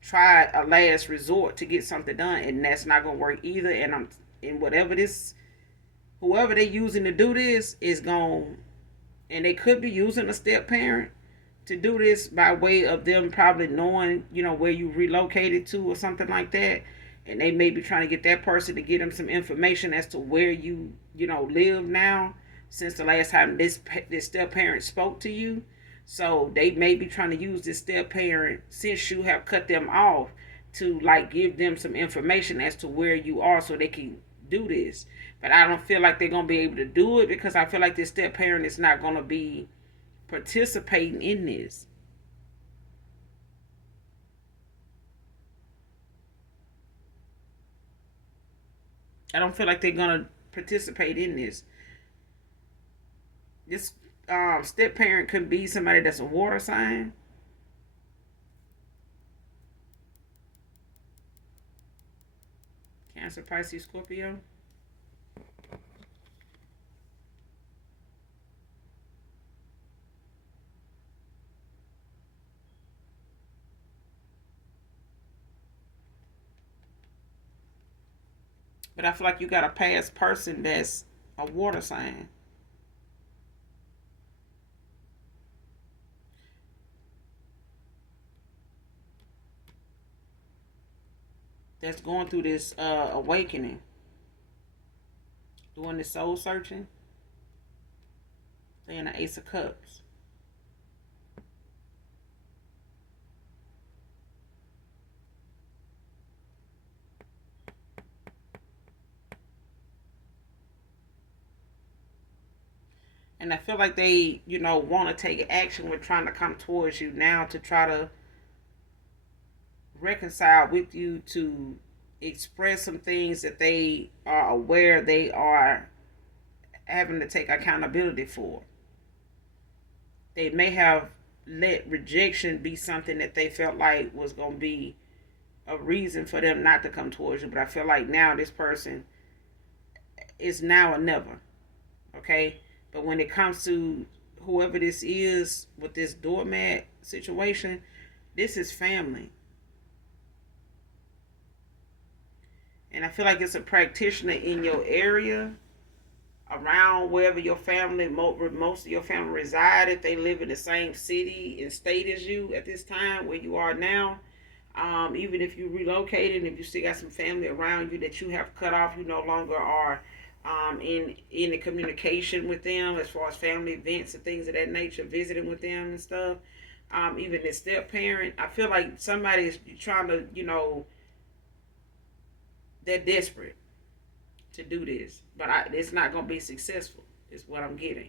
try a last resort to get something done, and that's not going to work either. And whatever this, whoever they using to do this is going, and they could be using a step parent to do this by way of them probably knowing, where you relocated to or something like that. And they may be trying to get that person to get them some information as to where you live now since the last time this step parent spoke to you. So they may be trying to use this step parent, since you have cut them off, to like give them some information as to where you are so they can do this. But I don't feel like they're gonna be able to do it because I feel like this step parent is not gonna be participating in this. I don't feel like they're gonna participate in this. This step parent could be somebody that's a water sign. Cancer, Pisces, Scorpio. But I feel like you got a past person that's a water sign. That's going through this awakening, doing this soul searching. They're in the Ace of Cups. And I feel like they, want to take action with trying to come towards you now to try to reconcile with you, to express some things that they are aware they are having to take accountability for. They may have let rejection be something that they felt like was going to be a reason for them not to come towards you. But I feel like now this person is now or never. Okay? But when it comes to whoever this is with this doormat situation, this is family. And I feel like it's a practitioner in your area, around wherever your family, most of your family reside, if they live in the same city and state as you at this time where you are now. Even if you relocated, and if you still got some family around you that you have cut off, you no longer are in the communication with them as far as family events and things of that nature, visiting with them and stuff. Even the step parent, I feel like somebody is trying to, they're desperate to do this, but it's not going to be successful, is what I'm getting.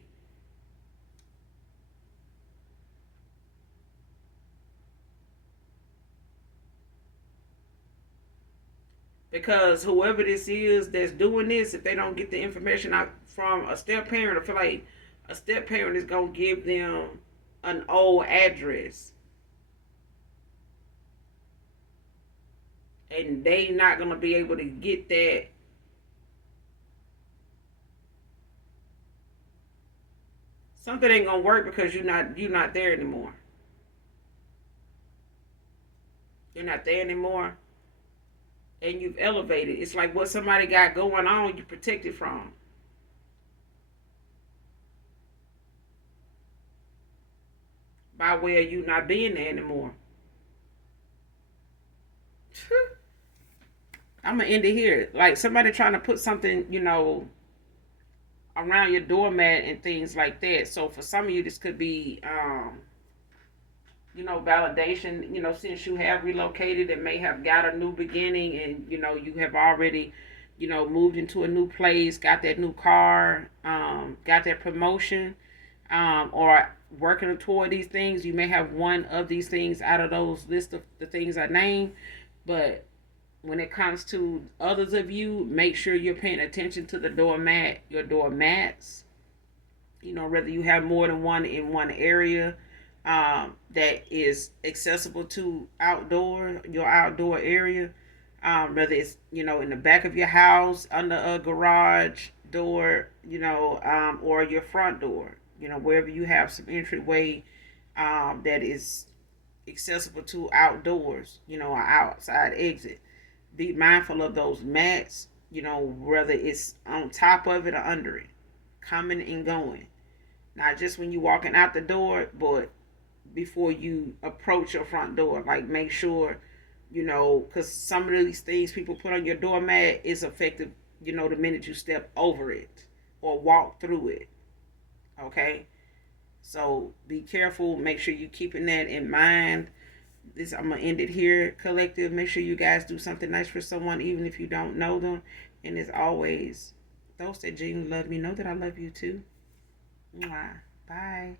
Because whoever this is that's doing this, if they don't get the information out from a step parent, I feel like a step parent is going to give them an old address. And they not going to be able to get that Something ain't gonna work because you're not there anymore. You're not there anymore, and you've elevated. It's like what somebody got going on, you protected from by way of you not being there anymore. I'm gonna end it here. Like somebody trying to put something, around your doormat and things like that. So for some of you, this could be, validation. Since you have relocated and may have got a new beginning, and you have already, moved into a new place, got that new car, got that promotion, or working toward these things. You may have one of these things out of those list of the things I named, but when it comes to others of you, make sure you're paying attention to the doormat, your doormats. Whether you have more than one in one area, that is accessible to your outdoor area. Whether it's, in the back of your house, under a garage door, or your front door, wherever you have some entryway, that is accessible to outdoors, an outside exit. Be mindful of those mats, whether it's on top of it or under it, coming and going. Not just when you're walking out the door, but before you approach your front door. Like, make sure, because some of these things people put on your doormat is effective, the minute you step over it or walk through it. Okay? So be careful. Make sure you're keeping that in mind. I'm gonna end it here, collective. Make sure you guys do something nice for someone, even if you don't know them. And as always, those that genuinely love me know that I love you too. Mwah. Bye.